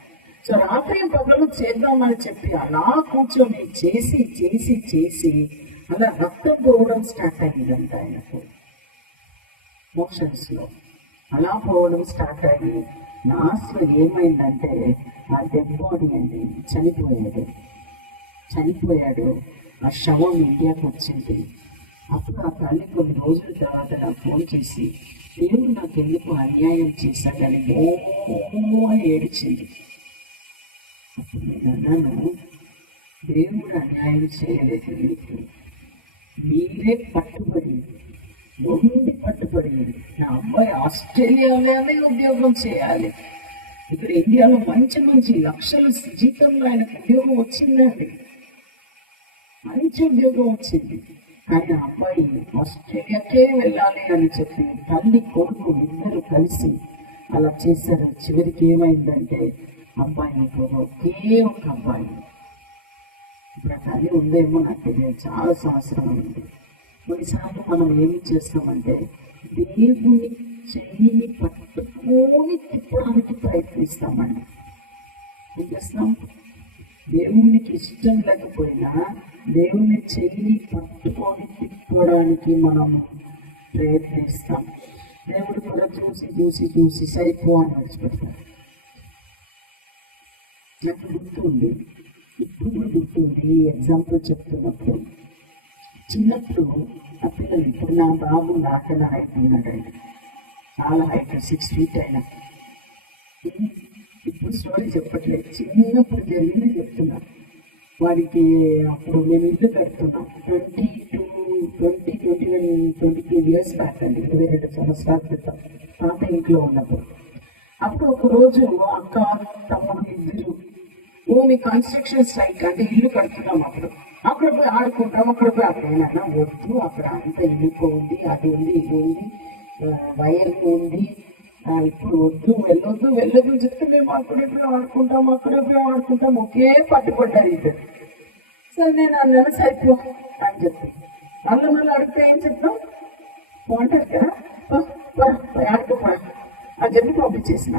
సో రాత్రి పగలు చేద్దామని చెప్పి అలా కూర్చొని చేసి అలా రక్తం పోవడం స్టార్ట్ అయిందంట ఆయనకు మోషన్స్లో. అలా పోవడం స్టార్ట్ అయ్యి లాస్ట్లో ఏమైందంటే ఆ డెడ్ బాడీ అండి చనిపోయాడు. ఆ శవం ఇండియాకి వచ్చింది. అప్పుడు ఆ తల్లి కొన్ని రోజుల తర్వాత నాకు ఫోన్ చేసి, దేవుడు నాకు ఎందుకు అన్యాయం చేశాడని అని ఏడిచింది. అప్పుడు నేను అన్నాను, దేవుడు అన్యాయం చేయలేదు, మీరే పట్టుబడి నా అబ్బాయి ఆస్ట్రేలియాలోనే ఉద్యోగం చేయాలి, ఇక్కడ ఇండియాలో మంచి లక్షల జీతంలో ఆయనకు ఉద్యోగం వచ్చిందండి, మంచి ఉద్యోగం వచ్చింది. కానీ అబ్బాయి ఆస్ట్రేలియాకే వెళ్ళాలి అని చెప్పి తల్లి కొడుకు ఇద్దరు కలిసి అలా చేశారు. చివరికి ఏమైందంటే అబ్బాయి ఒకే ఒక అబ్బాయి. ఇప్పుడు ఆ తల్లి ఉందేమో నాకు తెలియదు, చాలా సంవత్సరం ఉంది. కొన్నిసార్లు మనం ఏమి చేస్తామంటే దేవుని చెయ్యిని పట్టుకొని తిప్పడానికి ప్రయత్నిస్తామండి. ఏం చేస్తాం? దేవునికి ఇష్టం లేకపోయినా దేవుని చెయ్యిని పట్టుకొని తిప్పడానికి మనం ప్రయత్నిస్తాం. దేవుడు కూడా చూసి సరిపో అని విడిచిపెడతాడు. నాకు గుర్తుంది ఎగ్జాంపుల్ చెప్తున్నప్పుడు, చిన్నప్పుడు ఆ పిల్లలు, ఇప్పుడు నా బాబు నాకన్నా హైట్ ఉన్నాడండి, చాలా హైట్, 6 feet అయినా. ఇప్పుడు స్టోరీ చెప్పట్లేదు, చిన్నప్పుడు జరిగింది చెప్తున్నా. వాడికి అప్పుడు మేము ఇల్లు కడుతున్నాం 22 ఇయర్స్ బ్యాక్ అండి, 22 సంవత్సరాల క్రితం పాత ఇంట్లో ఉన్నప్పుడు. అప్పుడు ఒకరోజు అక్క తమ్ముడు ఇద్దరు ఓన్లీ కన్స్ట్రక్షన్ సైట్ అంటే ఇల్లు కడుతున్నాం. అక్కడ పోయి ఆడుకుంటాం, అక్కడ పోయి అక్కడైనా వద్దు, అక్కడ అంత ఇల్లుకో ఉంది, అది ఉంది, ఇది ఉంది, వైర్ ఉంది, ఇప్పుడు వద్దు, వెళ్ళొద్దు చెప్తే మేము అక్కడే పోయి ఆడుకుంటాం ఒకే పట్టుబడ్డారు ఇద్దరు. సరే నేను అన్నాను సరిపో అని చెప్పి, మళ్ళీ అడిగితే ఏం చెప్తాం, బాగుంటారు కదా ఆడుకోపా అని చెప్పి పంపించేసిన.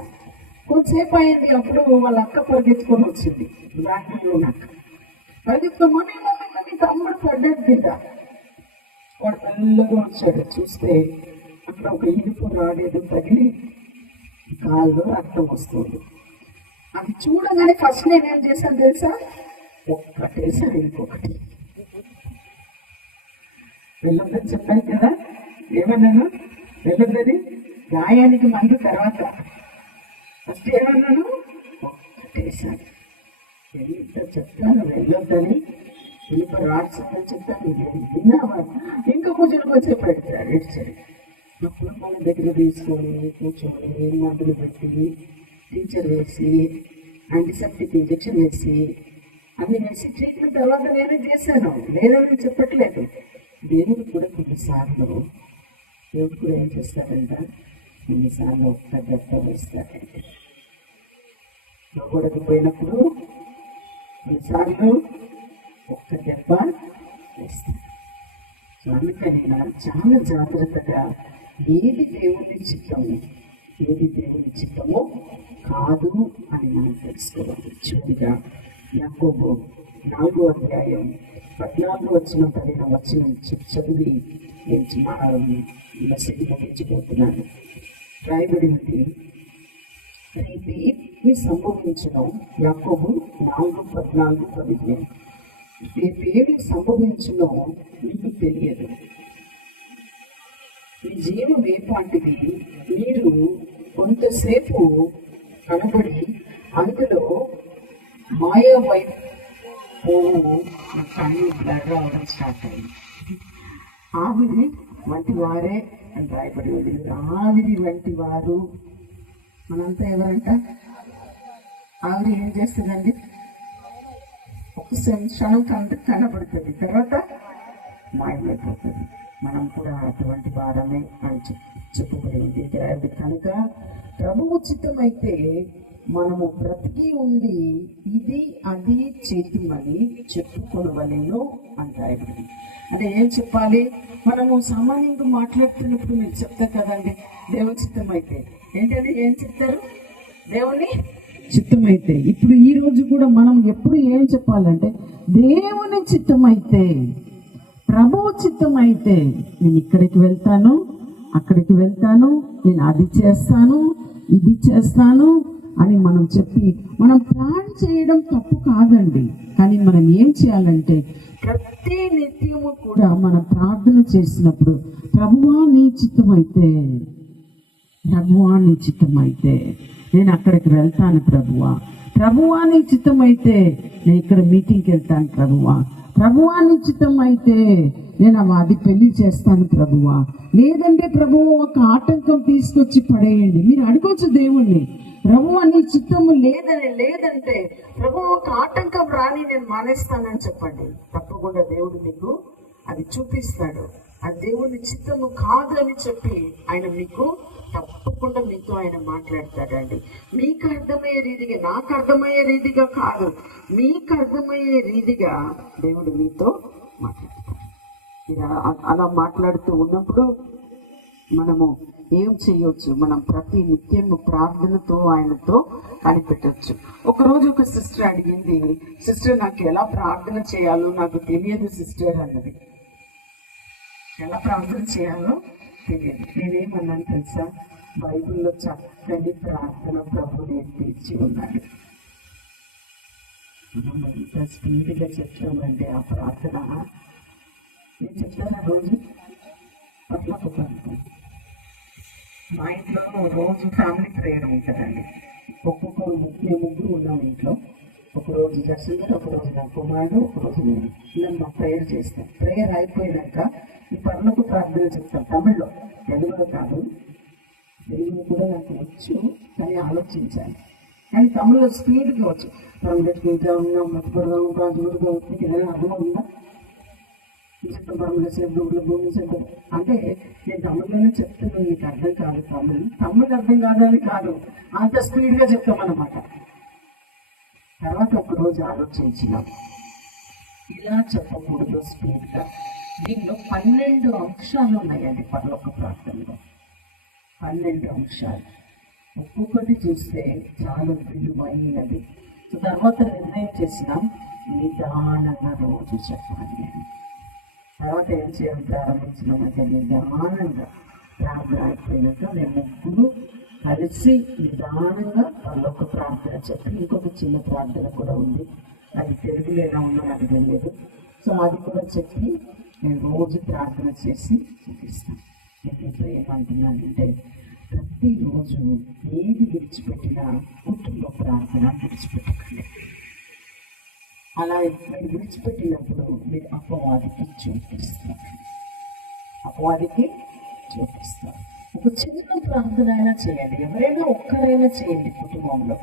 కొంతసేపు అయింది, అప్పుడు వాళ్ళ అక్క పరిగెత్తుకొని వచ్చింది, బ్రాండ్లో నాకు పరిగెత్తుకోమని మమ్మీ తమ్ముడు పడ్డాడు కింద. వాడు మెల్లగా వచ్చాడు, చూస్తే అక్కడ ఒక ఇనుపు రాడేదో తగిలి కాళ్ళు రక్తం వస్తుంది. అది చూడగానే ఫస్ట్ నేనేం చేశాను తెలుసా, ఒక్కటేసారి ఇంకొకటి వెళ్ళొద్దని చెప్పాను కదా, ఏమన్నాను వెళ్ళొద్దని, గాయానికి మందు తర్వాత ఫస్ట్ ఏమన్నాను, ఒక్కటేసారి ఎంత చెప్తాను వెళ్ళొద్దని, ఇంకో రాడ్సని చెప్తాను, విన్నావా ఇంకా కొంచెం కొంచెం పెడతారు ఏడ్చారు. అప్పుడు మన దగ్గర తీసుకొని కూర్చొని మందులు పెట్టి టీచర్ వేసి యాంటీసెప్టిక్ ఇంజెక్షన్ వేసి అన్ని వేసి ట్రీట్మెంట్ తర్వాత నేనే చేశాను, లేదని చెప్పట్లేదు. దేవుడు కూడా కొన్నిసార్లు ఏం చేస్తారంట, కొన్నిసార్లు ఒక్క దెబ్బ వేస్తారంటే లోపడకపోయినప్పుడు కొన్నిసార్లు ఒక్క దెబ్బ వేస్తారు. అందుకని చాలా జాగ్రత్తగా ఏది దేవుని చిత్తమో కాదు అని మనం తెలుసుకోవాలి. చివరిగా యాకోబు 4వ అధ్యాయం 14-15 చదివి నేను మెసేజ్ ముగించిపోతున్నాను. రాయబడి ఉంది, రేపేమి సంభవించడం, యాకోబు 4:14-15. రేపేమి సంభవించడం మీకు తెలియదు, మీ జీవం ఏపాటిది, మీరు కొంతసేపు కనబడి అందులో మాయా వైపు కళ్ళు బ్లడ్ రావడం స్టార్ట్ అయింది. ఆవిరి వంటి వారే అని రాయబడి ఉంది. ఆవిరి వంటి వారు మనంతా ఎవరంట, ఆవిరి ఏం చేస్తుందండి, ఒక క్షణం కనబడుతుంది, తర్వాత మాయమైపోతుంది. మనం కూడా అటువంటి వారమే అని చెప్పబడింది. కనుక ప్రభువు చిత్తమైతే మనము బ్రతికి ఉండి ఇది అది చేతుమని చెప్పుకొనవలెను అంటారు. అంటే ఏం చెప్పాలి, మనము సామాన్యంగా మాట్లాడుతున్నప్పుడు మీరు చెప్తారు కదండి, దేవుని చిత్తం అయితే ఏంటంటే ఏం చెప్తారు, దేవుని చిత్తం అయితే. ఇప్పుడు ఈ రోజు కూడా మనం ఎప్పుడు ఏం చెప్పాలంటే, దేవుని చిత్తం అయితే, ప్రభువు చిత్తం అయితే నేను ఇక్కడికి వెళ్తాను, అక్కడికి వెళ్తాను, నేను అది చేస్తాను, ఇది చేస్తాను అని మనం చెప్పి మనం ప్లాన్ చేయడం తప్పు కాదండి. కానీ మనం ఏం చేయాలంటే ప్రతి నిత్యము కూడా మనం ప్రార్థన చేసినప్పుడు ప్రభువా నీ చిత్తమైతే, ప్రభువా నీ చిత్తమైతే నేను అక్కడికి వెళ్తాను, ప్రభువా నీ చిత్తమైతే నేను ఇక్కడ మీటింగ్కి వెళ్తాను, ప్రభువా నీ చిత్తం అయితే నేను అది పెళ్లి చేస్తాను ప్రభువా. లేదంటే ప్రభువు ఒక ఆటంకం తీసుకొచ్చి పడేయండి. మీరు అడగొచ్చు దేవుణ్ణి, ప్రభువా నీ చిత్తము లేదంటే ప్రభువు ఒక ఆటంకం రాని నేను మానేస్తానని చెప్పండి. తప్పకుండా దేవుడు మీకు అది చూపిస్తాడు. ఆ దేవుని చిత్తము కాదు అని చెప్పి ఆయన మీకు తప్పకుండా మీతో ఆయన మాట్లాడతాడండి. మీకు అర్థమయ్యే రీతిగా, నాకు అర్థమయ్యే రీతిగా కాదు, మీకు అర్థమయ్యే రీతిగా దేవుడు మీతో మాట్లాడతాడు. అలా మాట్లాడుతూ ఉన్నప్పుడు మనము ఏం చేయొచ్చు, మనం ప్రతి నిత్యము ప్రార్థనతో ఆయనతో కనిపెట్టచ్చు. ఒకరోజు ఒక సిస్టర్ అడిగింది, సిస్టర్ నాకు ఎలా ప్రార్థన చేయాలో నాకు తెలియదు సిస్టర్ అన్నది. ఎలా ప్రార్థన చేయాలో తెలియదు. నేనేమన్నాను తెలుసా, బైబిల్లో చక్కని ప్రార్థన ప్రభు నేర్పించి ఉన్నాడు. మనం ఎంత స్పీడ్గా చెప్తామంటే ఆ ప్రార్థన నేను చెప్తాను. రోజు పట్ల మా ఇంట్లో రోజు ఫ్యామిలీ ప్రేయర్ ఉంటుందండి. ఒక్కొక్కరు ముగ్గురు ఉన్నాం ఇంట్లో. ఒకరోజు దర్శనం గారు, ఒకరోజు నా కుమారుడు, ఒకరోజు నేను. ఇలా మా ప్రేయర్ చేస్తాం. ప్రేయర్ అయిపోయినాక ఈ పనులకు ప్రార్థన చెప్తాం తమిళ్లో, తెలుగులో కాదు. తెలుగులో కూడా నాకు వచ్చు, కానీ ఆలోచించాలి. కానీ తమిళ్లో స్పీడ్గా వచ్చు. మనం పెట్టుకుంటా ఉన్నాం, మట్టుపడదాం, రాజుగా ఏదైనా అర్థం ఉందా? భూమి శబ్దం అంటే నేను తమిళలోనే చెప్తాను, నీకు అర్థం కాదు. తమిళ్ అర్థం కాదని కాదు, అంత స్పీడ్గా చెప్తామన్నమాట. తర్వాత ఒకరోజు ఆలోచించినాం, ఇలా చెప్పకూడదు స్పీడ్గా. దీనిలో 12 అంశాలు ఉన్నాయండి పరలోక ప్రార్థనలో. 12 అంశాలు, ఒక్కొక్కటి చూస్తే చాలా విలువైనది. తర్వాత నిర్ణయం చేసినాం, నిదానంగా రోజు చెప్పాలి అని. తర్వాత ఏం చేయడం ప్రారంభించినామంటే, నిదానంగా ప్రార్థన అయిపోయినాక మేము ముగ్గురు కలిసి నిదానంగా పరలోక ప్రార్థన చెప్పి, ఇంకొక చిన్న ప్రార్థన కూడా ఉంది, అది తెలుగులో ఎలా ఉందో నాకు తెలియదు. సో అది కూడా చెప్పి నేను రోజు ప్రార్థన చేసి చూపిస్తాను. నేను ఇప్పుడు ఏమంటున్నానంటే, ప్రతిరోజు ఏది విడిచిపెట్టినా కుటుంబ ప్రార్థన విడిచిపెట్టకండి. అలా మీరు విడిచిపెట్టినప్పుడు మీరు అపవాదికి చూపిస్తారు. ఒక చిన్న ప్రార్థన అయినా చేయండి, ఎవరైనా ఒక్కరైనా చేయండి, కుటుంబంలో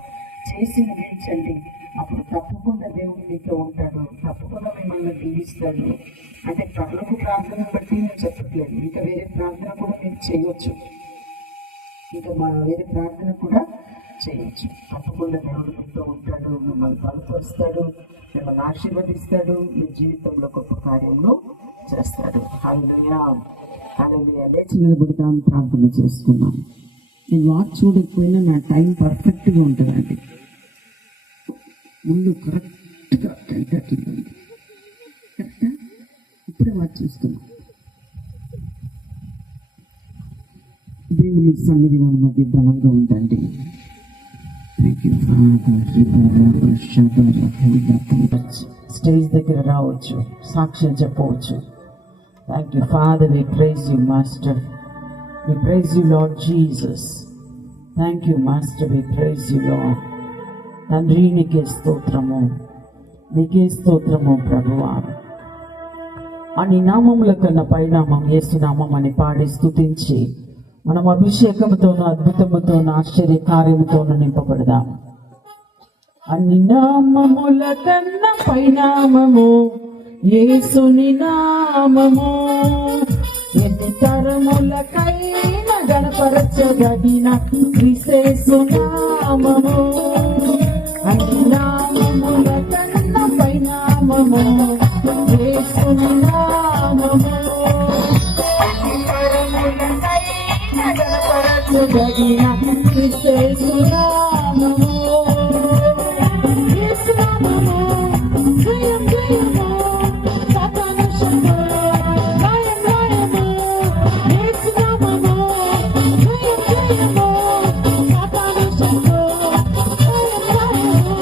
చేసి ముగించండి. అప్పుడు తప్పకుండా దేవుడు మీతో ఉంటాడు, తప్పకుండా మిమ్మల్ని దీవిస్తాడు. అంటే పర్లోక ప్రార్థన బట్టి నేను చెప్పట్లేదు, ఇంకా వేరే ప్రార్థన కూడా మీరు చేయొచ్చు. వేరే ప్రార్థన కూడా చేయొచ్చు. తప్పకుండా దేవుడు మీతో ఉంటాడు, మిమ్మల్ని బలపరుస్తాడు, మిమ్మల్ని ఆశీర్వదిస్తాడు, మీ జీవితంలో గొప్ప కార్యంలో చేస్తాడు. హల్లెలూయా, హల్లెలూయా. లేచి నిలబడతాం, ప్రార్థన చేసుకున్నాం. నేను వాచ్ చూడకపోయినా నా టైం పర్ఫెక్ట్గా ఉంటుందండి. ముందు కరెక్ట్గా 10:30 ఉంది, కరెక్టా? ఇప్పుడే వాచ్ చూస్తున్నాం. దేవుని సన్నిధి మన మధ్య బలంగా ఉందండి. స్టేజ్ దగ్గర రావచ్చు, సాక్ష్యం చెప్పవచ్చు. Thank you father, we praise you master, we praise you Lord Jesus. Thank you master, we praise you Lord. తండ్రి నీకే స్తోత్రము, నీకే స్తోత్రము ప్రభువా. అని నామముల కన్నా పైనామం యేసునామం అని పాడి స్తుతించి మనం అభిషేకంతోనూ అద్భుతముతోనూ ఆశ్చర్య కార్యముతోనూ నింపబడదాం. అన్ని నామముల కన్నా పైనామము యేసుని నామము, ఎన్ని తరములకైనా గణపరచదగిన విశేష నామము. అన్ని నామముల కన్నా పైనామము యేసుని నామము, గణపరచదగిన విశేష నామము. యేసు నామము జయం జయము, సాతాను శక్తులు లయం లయము. యేసు నామము జయం జయము, సాతాను శక్తులు లయం లయము.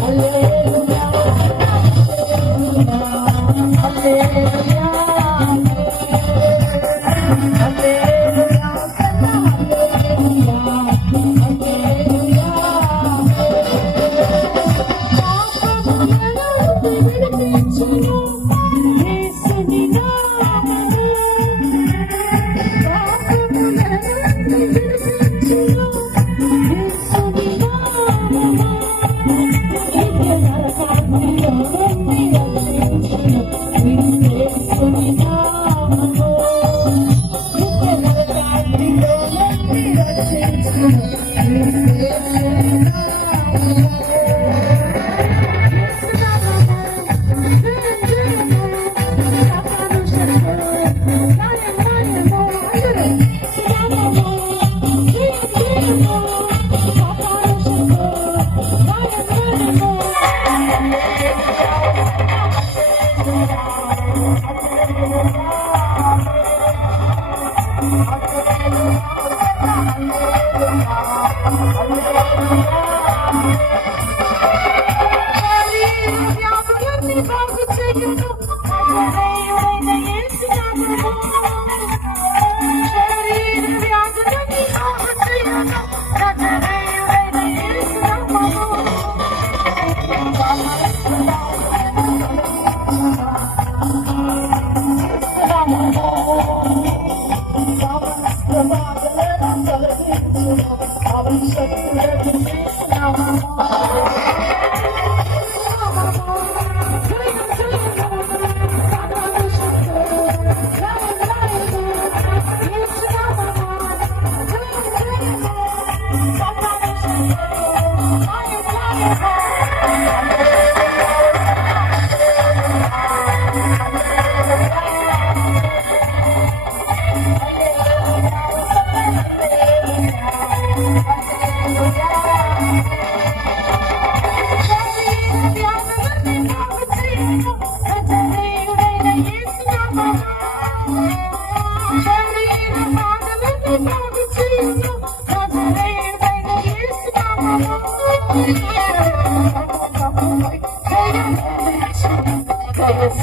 హల్లెలూయా, హల్లెలూయా, హల్లెలూయా, హల్లెలూయా, హల్లెలూయా. విడిపించును యేసుని నామము, పాపములను విడిపించును యేసుని నామము. నిత్య నరకాగ్నిలో నుండి రక్షించును యేసుని నామము, నిత్య నరకాగ్నిలో నుండి రక్షించును యేసుని నామము. శరీర వ్యాధులని బాగు చేయును నజరేయుడైన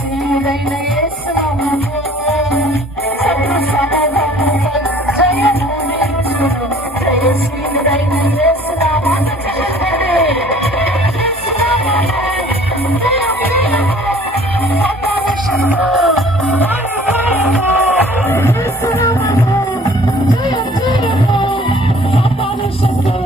జయశీలైన యేసు నామములో సర్వ సమాధానము జయము నిలుచును. జయశీలైన యేసు నామములో జయము యేసు నామములో జయం జయము సర్వశక్తి యేసు నామములో జయం జయము సర్వశక్తి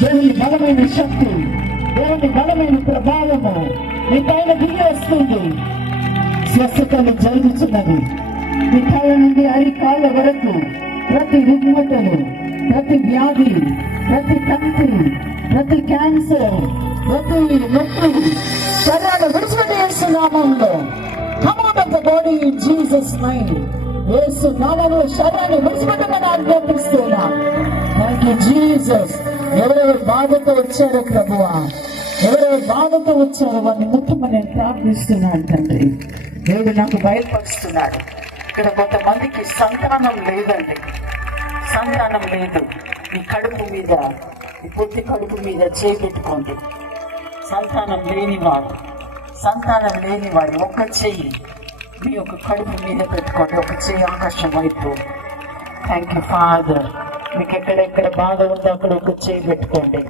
దేవుని బలమైన శక్తి, దేవుని బలమైన ప్రభావము మీ పైన దిగి వస్తుంది. స్వస్థతలు జరుగుతున్నది. మీ కాళ్ళ నుండి అరికాళ్ళ వరకు ప్రతి రుగ్మతలు, ప్రతి వ్యాధి, ప్రతి కంటి, ప్రతి క్యాన్సర్, ప్రతి నొప్పి శరీరాన్ని విడిచిపెట్టి యేసు నామములో come out of the body in Jesus name. Yesu నామములో శరీరాన్ని విడిచిపెట్టమని ఆజ్ఞాపిస్తున్నా. Thank you Jesus. ఎవరెవరు బాధతో వచ్చారో ప్రభువా, ఎవరెవరు బాధతో వచ్చారో వారిని ముఖ్యమని నేను ప్రార్థిస్తున్నాను తండ్రి. దేవుడు నాకు బయలుపరుస్తున్నాడు. ఇక్కడ కొంతమందికి సంతానం లేదండి, సంతానం లేదు. ఈ కడుపు మీద, ఈ పొత్తి కడుపు మీద చేపెట్టుకోండి. సంతానం లేనివాడు, సంతానం లేనివాడు ఒక చెయ్యి మీ యొక్క కడుపు మీద పెట్టుకోండి. ఒక చెయ్యి ఆకాశం వైపు. Thank you father. మీకు ఎక్కడెక్కడ బాధ ఉందో అక్కడ ఒక చేయి పెట్టుకోండి.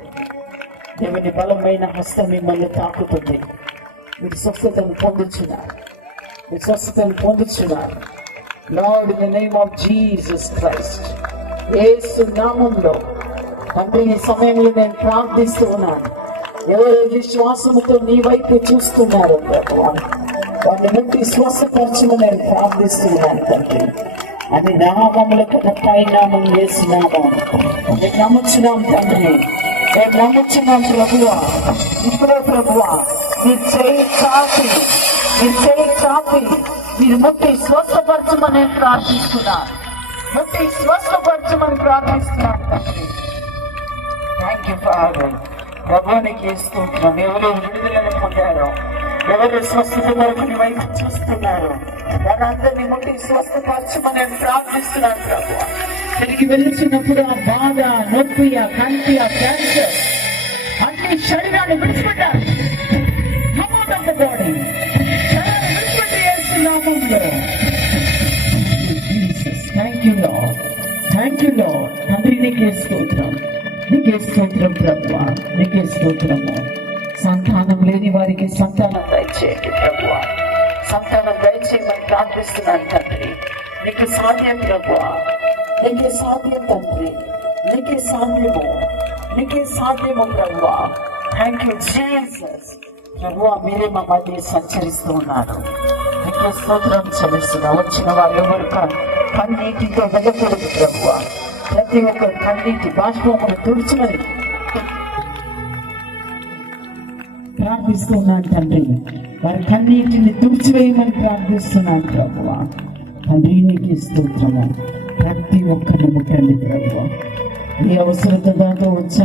దేవుని బలమైన హస్తం మిమ్మల్ని తాకుతుంది. మీరు స్వస్థతను పొందుతున్నారు, మీరు స్వస్థతను పొందుతున్నారు. Lord in the name of Jesus Christ, Yesu నామములో తండ్రి ఈ సమయంలో నేను ప్రార్థిస్తూ ఉన్నాను. ఎవరు విశ్వాసముతో నీ వైపు చూస్తున్నారు ప్రభువా, వారిని ముట్టి స్వస్థపరచమని నేను ప్రార్థిస్తున్నాను తండ్రి. అని నామముల కన్నా పై నామం యేసు నామం. మేము నమ్ముచున్నాం తండ్రి, మేము నమ్ముచున్నాం ప్రభువా. ఇప్పుడే ప్రభువా మీరు చేయి చాపి, మీరు చేయి చాపి మీరు ముట్టి స్వస్థపరచమని నేను ప్రార్థిస్తున్నాను. ముట్టి స్వస్థపరచమని ప్రార్థిస్తున్నాను తండ్రి. Thank you father. ప్రభువానికి స్తోత్రం. ఎవరు విడుదలను పొందారో, ఎవరు స్వస్థత కొరకు నీ వైపు చూస్తున్నారు, వారందరినీ ముట్టి స్వస్థపరచమని నేను ప్రార్థిస్తున్నాను ప్రభు. తిరిగి వెళ్తున్నప్పుడు ఆ బాధ, నొప్పి, ఆ కంటి, ఆ క్యాన్సర్ అన్ని శరీరాన్ని విడిచిపెట్టారు. బాడీ శరీరాన్ని విడిచిపెట్టి యేసు నామములో. Thank you lord, thank you Lord. తండ్రి నీకే స్తోత్రం, నీకే స్తోత్రం ప్రభువా, నీకే స్తోత్రము. సంతానం లేని వారికి సంతానం దయచేయండి ప్రభువా, సంతానం దయచేయమని ప్రార్థిస్తున్నాను తండ్రి. నీకు సాధ్యం ప్రభువా, నీకే సాధ్యం తండ్రి, నీకే సాధ్యము, నీకే సాధ్యము ప్రభువా. Thank you Jesus. ప్రభువా మీరే మా మధ్య సంచరిస్తూ ఉన్నారు. నీకే స్తోత్రం చెల్లిస్తున్నా. వచ్చిన వాళ్ళు ఎవరు కన్నీటితో వెళ్ళకూడదు ప్రభువా. ప్రతి ఒక్కరు కన్నీటి బాష్పములు తుడిచిమని ప్రార్థిస్తున్నాను తండ్రి. వారి కన్నీటిని తుడిచివేయమని ప్రార్థిస్తున్నాను ప్రభువా. తండ్రి నీకు స్తోత్రము. ప్రతి ఒక్కరిని ముట్టండి ప్రభువా. ఈ అవసరత దాంతో వచ్చా